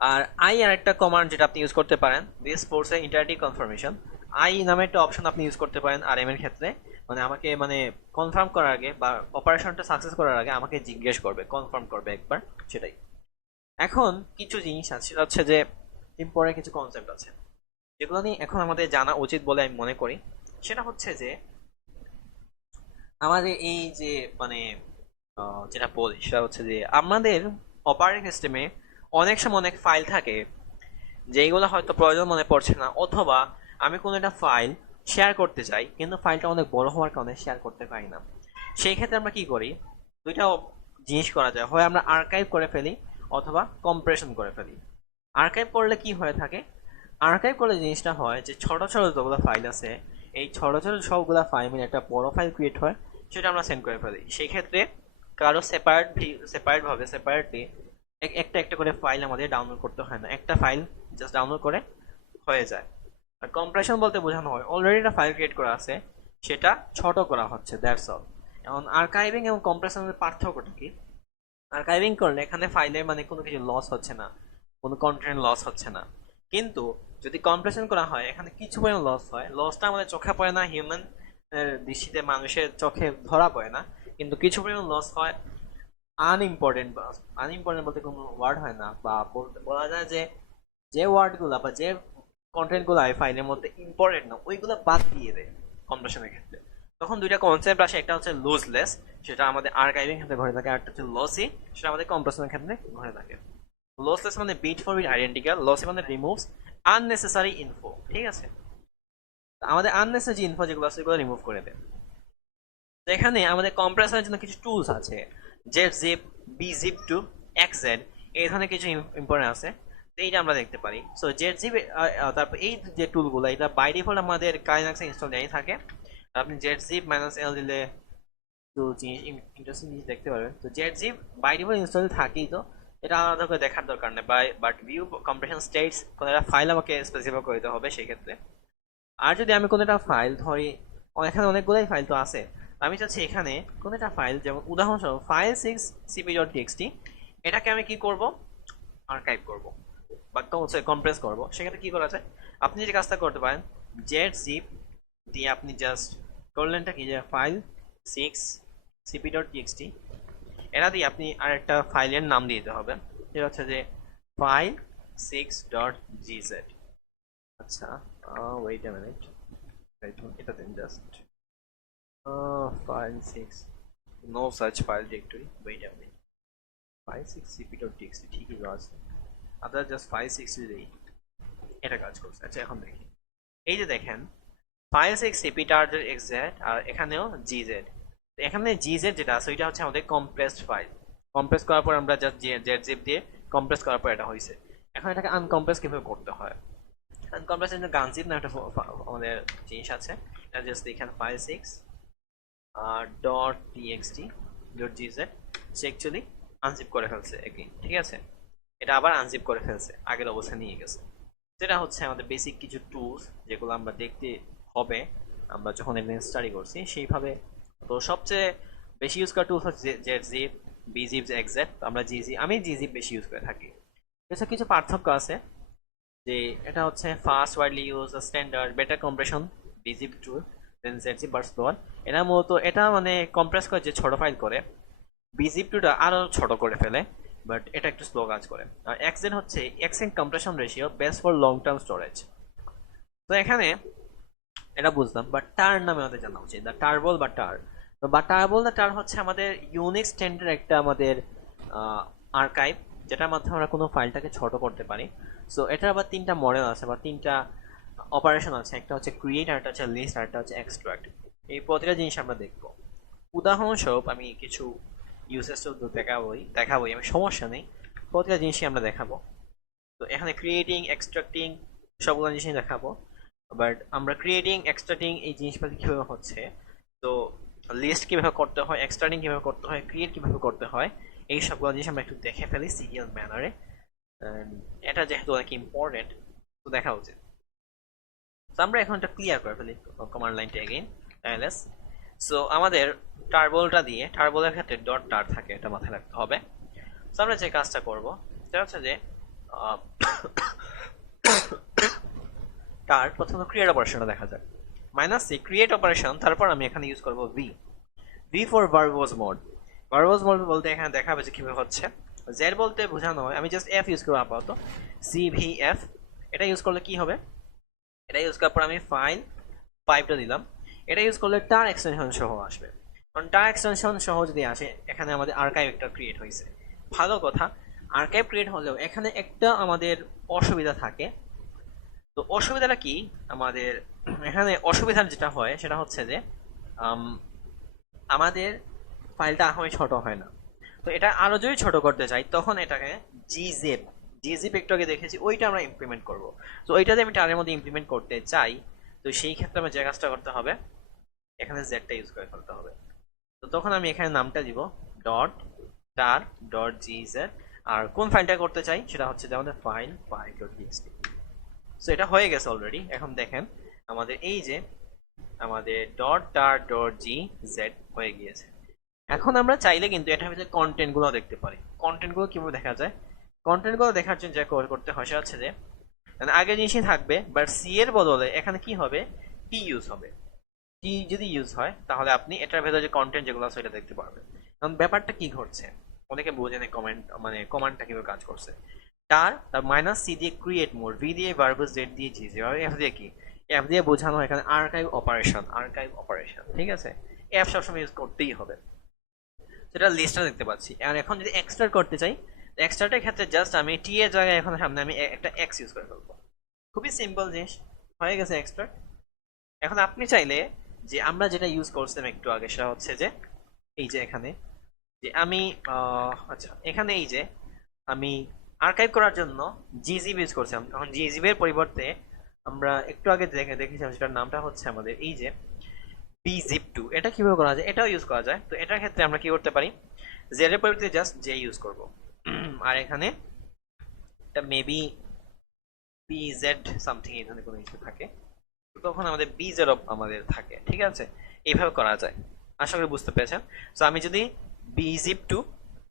আর আই আর একটা কমান্ড যেটা আপনি ইউজ করতে পারেন, this force A interactive confirmation. I নামে একটা অপশন আপনি ইউজ করতে পারেন আর এম এর ক্ষেত্রে, মানে আমাকে মানে কনফার্ম করার আগে বা অপারেশনটা সাকসেস করার আগে আমাকে জিজ্ঞেস করবে, কনফার্ম করবে একবার, সেটাই। এখন কিছু জিনিস আছে, সেটা হচ্ছে যে ইম্পর্টেন্ট কিছু কনসেপ্ট আছে যেগুলো নিয়ে এখন আমাদের জানা উচিত বলে আমি মনে করি। সেটা হচ্ছে যে আমাদের এই যে মানে যেটা বলি সেটা হচ্ছে যে আমাদের অপারেটিং সিস্টেমে অনেক সময় অনেক ফাইল থাকে যেইগুলো হয়তো প্রয়োজন মনে পড়ছে না, অথবা আমি কোনো একটা ফাইল শেয়ার করতে চাই কিন্তু ফাইলটা অনেক বড় হওয়ার কারণে শেয়ার করতে পারি না। সেই ক্ষেত্রে আমরা কি করি, দুইটা জিনিস করা যায়, হয় আমরা আর্কাইভ করে ফেলি অথবা কম্প্রেশন করে ফেলি। আর্কাইভ করলে কি হয়ে থাকে, আর্কাইভ করলে জিনিসটা হয় যে ছোট ছোট যতগুলো ফাইল আছে এই ছোট ছোট সবগুলো ফাইল মিলে একটা বড় ফাইল ক্রিয়েট হয়, সেটা আমরা সেন্ড করে ফেলি। সেই ক্ষেত্রে কারো সেপারেটলি একটা একটা করে ফাইল আমাদের ডাউনলোড করতে হয় না, একটা ফাইল জাস্ট ডাউনলোড করে হয়ে যায়। আর কম্প্রেশন বলতে বোঝানো হয় অলরেডি একটা ফাইল ক্রিয়েট করা আছে সেটা ছোট করা হচ্ছে, দ্যাটস অল। এখন আর্কাইভিং এবং কম্প্রেশনের পার্থক্যটা কি, আর্কাইভিং করলে এখানে ফাইলের মানে কোনো কিছু লস হচ্ছে না, কোনো কন্টেন্ট লস হচ্ছে না। কিন্তু যদি কম্প্রেশন করা হয় এখানে কিছু পরিমাণ লস হয়, লসটা আমাদের চোখে পড়ে না, হিউম্যান দৃষ্টিতে মানুষের চোখে ধরা পড়ে না, কিন্তু কিছু পরিমাণ লস হয়। আনইম্পর্টেন্ট বা আনইম্পর্টেন্ট বলতে কোনো ওয়ার্ড হয় না, বা বলা যায় যে যে ওয়ার্ডগুলো বা যে কন্টেন্টগুলো এই ফাইলের মধ্যে ইম্পর্টেন্ট না ওইগুলো বাদ দিয়ে দেয় কম্প্রেশনের ক্ষেত্রে। তখন দুইটা কনসেপ্ট আসে, একটা হচ্ছে লুজলেস, সেটা আমাদের আর্কাইভিং ক্ষেত্রে ঘটে থাকে, আর একটা হচ্ছে লসি, সেটা আমাদের কম্প্রেশনের ক্ষেত্রে ঘটে থাকে। লসলেস মানে bit for bit identical, lossy মানে রিমুভস আননেসেসারি ইনফো, ঠিক আছে। আমাদের আননেসেসারি ইনফো যেগুলো আছে সেগুলো রিমুভ করে দেয়। তো এখানে আমাদের কম্প্রেসরের জন্য কিছু টুলস আছে, Z zip, B zip two, XZ, এই ধরনের কিছু ইম্পর্টেন্ট আছে। তো এইটা আমরা দেখতে পারি। সো জেড জিপ, তারপর এই যে টুলগুলো এটা বাই ডিফল্ট আমাদের কাইনাক্সে ইনস্টল দেওয়াই থাকে। আপনি জেড জিপ মাইনাস এল দিলে তো জিনিস ইন্টারেস্টিং জিনিস দেখতে পারবেন। তো Z zip by default install থাকেই, তো এটা আলাদা করে দেখার দরকার নেই। বাট ভিউ কম্প্রেশন স্টেটস কোনো একটা ফাইল আমাকে স্পেসিফাই করে দিতে হবে সেই ক্ষেত্রে। আর যদি আমি কোনো একটা ফাইল ধরি, এখানে অনেকগুলোই ফাইল তো আছে, আমি চাচ্ছি এখানে কোনো একটা ফাইল, যেমন উদাহরণস্বরূপ ফাইল 6cp.txt, এটাকে আমি কি করব, আর্কাইভ করব বা কম্প্রেস করব। সেক্ষেত্রে কি করা যায়, আপনি যে কাজটা করতে পারেন, জেড জিপ দিয়ে আপনি জাস্ট করলেনটা কি যে ফাইল 6cp.txt, এটা দিয়ে আপনি আরেকটা ফাইলের নাম দিয়ে দিতে হবে, যেটা হচ্ছে যে ফাইল 6.gz। আচ্ছা, ওয়েট আ মিনিট, এটা দিন just file 6, no such file directory, wait a minute, file 6cp.txt ঠিকই আছে, আপনারা জাস্ট ফাইল 6 দিলেই এটা কাজ করছে। আচ্ছা এখন দেখি, এই যে দেখেন ফাইল 6cp.txt আর এখানেও gz, এখানে gz যেটা আছে ওইটা হচ্ছে আমাদের কম্প্রেসড ফাইল। কম্প্রেস করার পর আমরা জাস্ট zip দিয়ে কম্প্রেস করার পর এটা হয়েছে। এখন এটাকে আনকম্প্রেস কিভাবে করতে হয়, আনকম্প্রেসের জন্য গানজিপ না একটা আমাদের জিনিস আছে, এটা জাস্ট এখানে ফাইল 6 ডট টিএক্সটি ডট জিজেড, সে অ্যাকচুয়ালি আনজিপ করে ফেলছে একই, ঠিক আছে। এটা আবার আনজিপ করে ফেলছে, আগের অবস্থায় নিয়ে গেছে। যেটা হচ্ছে আমাদের বেসিক কিছু টুলস যেগুলো আমরা দেখতে হবে আমরা যখন এগুলো স্টাডি করছি সেইভাবে। তো সবচেয়ে বেশি ইউজ করা টুলস হচ্ছে জেড জিপ, বি জিপ, এক্সেট। আমি জি জিপ বেশি ইউজ করে থাকি। এছাড়া কিছু পার্থক্য আছে, যে এটা হচ্ছে fast widely use standard better compression bzip tool, then জেডজিপ বাট স্লোয়ার। এটা মূলত এটা মানে কম্প্রেস করে যে ছোট ফাইল করে, বিজিপ টুটা আরো ছোট করে ফেলে, বাট এটা একটু স্লো কাজ করে। আর এক্সেন হচ্ছে এক্সেন compression ratio best for long term storage. তো এখানে এটা বুঝলাম, বাট টার নামে আমাদের জানা উচিত, দ্য টার্বল বা টার। তো বা টার্বল দ্য টার হচ্ছে আমাদের ইউনিক্স স্ট্যান্ডার্ড একটা আমাদের আর্কাইভ, যেটার মাধ্যমে আমরা কোনো ফাইলটাকে ছোট করতে পারি। সো এটার আবার তিনটা মডেল আছে বা তিনটা অপারেশন আছে, একটা হচ্ছে ক্রিয়েট, আরেকটা হচ্ছে লিস্ট, আরেকটা হচ্ছে এক্সট্রাক্ট। এই প্রতিটা জিনিস আমরা দেখবো। উদাহরণস্বরূপ আমি কিছু ইউসেজ তো দেখাবোই আমি, সমস্যা নেই, প্রতিটা জিনিসই আমরা দেখাবো। তো এখানে ক্রিয়েটিং, এক্সট্রাক্টিং সবগুলো জিনিসই দেখাবো। বাট আমরা ক্রিয়েটিং, এক্সট্রাক্টিং এই জিনিসপাতি কীভাবে হচ্ছে, তো লিস্ট কীভাবে করতে হয়, এক্সট্রাক্টিং কীভাবে করতে হয়, ক্রিয়েট কীভাবে করতে হয়, এই সবগুলো জিনিস আমরা একটু দেখে ফেলি সিরিয়াল ম্যানারে। And এটা যেহেতু অনেক ইম্পর্টেন্ট তো দেখা উচিত। তো আমরা এখন এটা ক্লিয়ার করে ফেলি কমান্ড লাইনটা এগেইন ls। সো আমাদের টার্বলটা দিয়ে, টার্বলের ক্ষেত্রে ডট টার থাকে, এটা মাথায় রাখতে হবে। তো আমরা যে কাজটা করব সেটা হচ্ছে যে টার প্রথমত ক্রিয়েট অপারেশনটা দেখা যাক। -c ক্রিয়েট অপারেশন, তারপর আমি এখানে ইউজ করব v ফর ভার্বোজ মোড। ভার্বোজ মোড বলতে এখানে দেখাবে যে কিভাবে হচ্ছে। z বলতে বোঝানো হয়, আমি জাস্ট f ইউজ করব আপাতত, cvf। এটা ইউজ করলে কি হবে, এটা ইউজ করার পর আমি ফাইল 5টা দিলাম। এটা ইউজ করলে টার এক্সটেনশন সহ আসবে। কারণ টার এক্সটেনশন সহ যদি আসে, এখানে আমাদের আর্কাইভ একটা ক্রিয়েট হয়েছে, ভালো কথা। আর্কাইভ ক্রিয়েট হলেও এখানে একটা আমাদের অসুবিধা থাকে। তো অসুবিধাটা কি, আমাদের এখানে অসুবিধা যেটা হয় সেটা হচ্ছে যে আমাদের ফাইলটা আহামরি ছোট হয় না। তো এটা আরো যদি ছোট করতে চাই তখন এটাকে gzip একটু আগে দেখেছি, ওইটা আমরা ইমপ্লিমেন্ট করব। তো ওইটাতে আমি টারের মধ্যে ইমপ্লিমেন্ট করতে চাই, তো সেই ক্ষেত্রে আমার যে কাজটা করতে হবে, এখানে জেডটা ইউজ করে ফেলতে হবে। তো তখন আমি এখানে নামটা দিব ডট টার ডট gz, আর কোন ফাইলটা করতে চাই সেটা হচ্ছে যে আমাদের ফাইল 5.txt। সো এটা হয়ে গেছে অলরেডি। এখন দেখেন আমাদের এই যে আমাদের ডট টার ডট gz হয়ে গিয়েছে। এখন আমরা চাইলে কিন্তু এটার ভিতরে কন্টেন্ট গুলো দেখতে পারি। কন্টেন্ট গুলো কিভাবে দেখা যায়, কন্টেন্ট গুলো দেখার জন্য যা করতে হয় সেটা হচ্ছে যে আগের জিনিসই থাকবে, বাট সি এর বদলে এখানে কি হবে, টি ইউজ হবে। টি যদি ইউজ হয় তাহলে আপনি এটার ভেতরে যে কন্টেন্ট যেগুলো আছে সেটা দেখতে পারবেন। কারণ ব্যাপারটা কি ঘটছে অনেকে বোঝে না, কমান্ডটা কিভাবে কাজ করছে। তার -c দিয়ে ক্রিয়েট মোড, v দিয়ে ভার্বস, z দিয়ে জি, f দিয়ে কি, f দিয়ে বোঝানো হয় এখানে আর্কাইভ অপারেশন। ঠিক আছে, f সবসময় ইউজ করতেই হবে। সেটা লিস্টটা দেখতে পাচ্ছি। আর এখন যদি এক্সট্রাক্ট করতে চাই, এক্সট্রাক্টের ক্ষেত্রে জাস্ট আমি টি এর জায়গায় এখন সামনে আমি একটা এক্স ইউজ করে ফেলবো। খুবই সিম্পল জিনিস, হয়ে গেছে এক্সট্রাক্ট। এখন আপনি চাইলে যে আমরা যেটা ইউজ করছিলাম একটু আগে সেটা হচ্ছে যে এই যে এখানে যে আমি আচ্ছা এখানে এই যে আমি আর্কাইভ করার জন্য gzip ইউজ করছিলাম। এখন gzip এর পরিবর্তে আমরা একটু আগে দেখেছিলাম সেটার নামটা হচ্ছে আমাদের এই যে bzip2। এটা কিভাবে করা যায়, এটাও ইউজ করা যায়। তো এটার ক্ষেত্রে আমরা কি করতে পারি, z এর পরিবর্তে জাস্ট j ইউজ করব। আর এখানে এটা মেবি bz সামথিং এই ধরনের কোনো কিছু থাকে, তখন আমাদের bz আমাদের থাকে। ঠিক আছে, এইভাবে করা যায়। আশা করি বুঝতে পেরেছেন। তো আমি যদি bzip2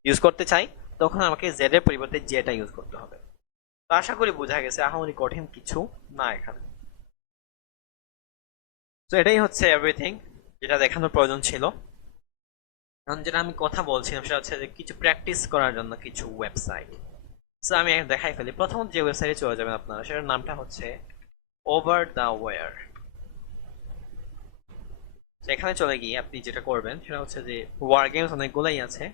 ইউজ করতে চাই তখন আমাকে z এর পরিবর্তে j টা ইউজ করতে হবে। তো আশা করি বোঝা গেছে, আহামরি কঠিন কিছু না এখানে। তো এটাই হচ্ছে এভরিথিং যেটা দেখানোর প্রয়োজন ছিল। এখন যেটা আমি কথা বলছিলাম সেটা হচ্ছে যে কিছু প্র্যাকটিস করার জন্য কিছু ওয়েবসাইট। সো আমি দেখাই ফেলি। প্রথমত যে ওয়েবসাইটে চলে যাবেন আপনারা, সেটার নামটা হচ্ছে ওভার দ্য ওয়্যার। এখানে চলে গিয়ে আপনি যেটা করবেন সেটা হচ্ছে যে ওয়ার গেমস অনেকগুলোই আছে।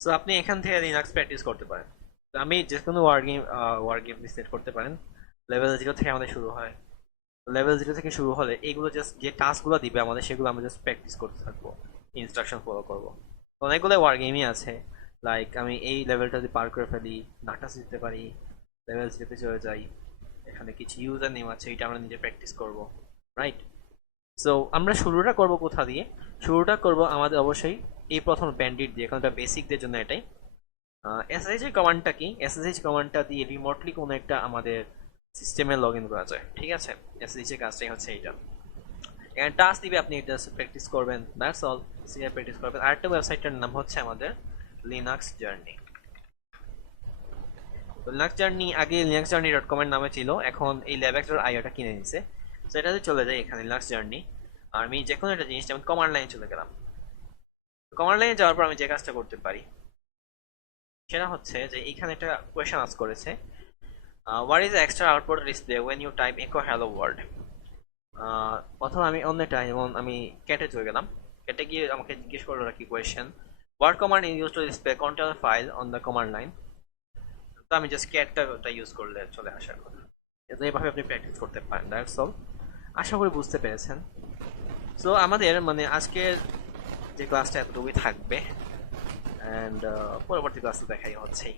সো আপনি এখান থেকে লিনাক্স প্র্যাকটিস করতে পারেন। তো আমি যে কোনো ওয়ার গেম সিলেক্ট করতে পারেন। লেভেল 0 থেকে আমাদের শুরু হয়। লেভেল 0 থেকে শুরু হলে এগুলো জাস্ট যে টাস্কগুলো দিবে আমাদের, সেগুলো আমরা জাস্ট প্র্যাকটিস করতে থাকবো, ইনস্ট্রাকশন ফলো করবো। অনেকগুলো ওয়ার গেমই আছে, লাইক আমি এই লেভেলটা যদি পার করে ফেলি নাটাস দিতে পারি, লেভেল 0 তে চলে যাই, এখানে কিছু ইউজার নেম আছে, এটা আমরা নিজে প্র্যাকটিস করবো, রাইট। সো আমরা শুরুটা করব কোথা দিয়ে, শুরুটা করব আমাদের অবশ্যই এই প্রথম ব্যান্ডিট দিয়ে, কারণ এটা বেসিকদের জন্য এটাই। এসএসএইচ কমান্ডটা কি, এসএসএইচ কমান্ডটা দিয়ে রিমোটলি কোনো একটা আমাদের সিস্টেমে লগ ইন করা যায়। ঠিক আছে, এসএসএইচ এর কাজটাই হচ্ছে এইটা। এখানে টাস্ক দিবে, আপনি এটা প্র্যাকটিস করবেন, দ্যাটস অল। সিরিয়াল প্র্যাকটিস করবেন। আরেকটা ওয়েবসাইটের নাম হচ্ছে আমাদের লিনাক্স জার্নি। লিনাক্স জার্নি আগে linuxjourney.com এর নামে ছিল, এখন এই ল্যাবএক্স.io টা কিনে নিয়েছে। তো এটাতে চলে যায় এখানে লিনাক্স জার্নি। আর আমি যে কোনো একটা জিনিস, যেমন কমান্ড লাইনে চলে গেলাম। কমান্ড লাইনে যাওয়ার পর আমি যে কাজটা করতে পারি সেটা হচ্ছে যে এখানে একটা কোয়েশ্চেন আস্ক করেছে, what is extra output display when you type echo hello world. প্রথম আমি অন্যটা, যেমন আমি ক্যাটে চলে গেলাম। ক্যাটে গিয়ে আমাকে জিজ্ঞেস করলো কি question, what command is use to display control file on the command line. তো আমি জাস্ট ক্যাটটা ইউজ করলে চলে আসার কথা। এইভাবে আপনি প্র্যাকটিস করতে পারেন, দ্যাটস অল। আশা করি বুঝতে পেরেছেন। সো আমাদের আজকের যে ক্লাসটা এতটুকুই থাকবে, অ্যান্ড পরবর্তী ক্লাসে দেখাই হচ্ছেই।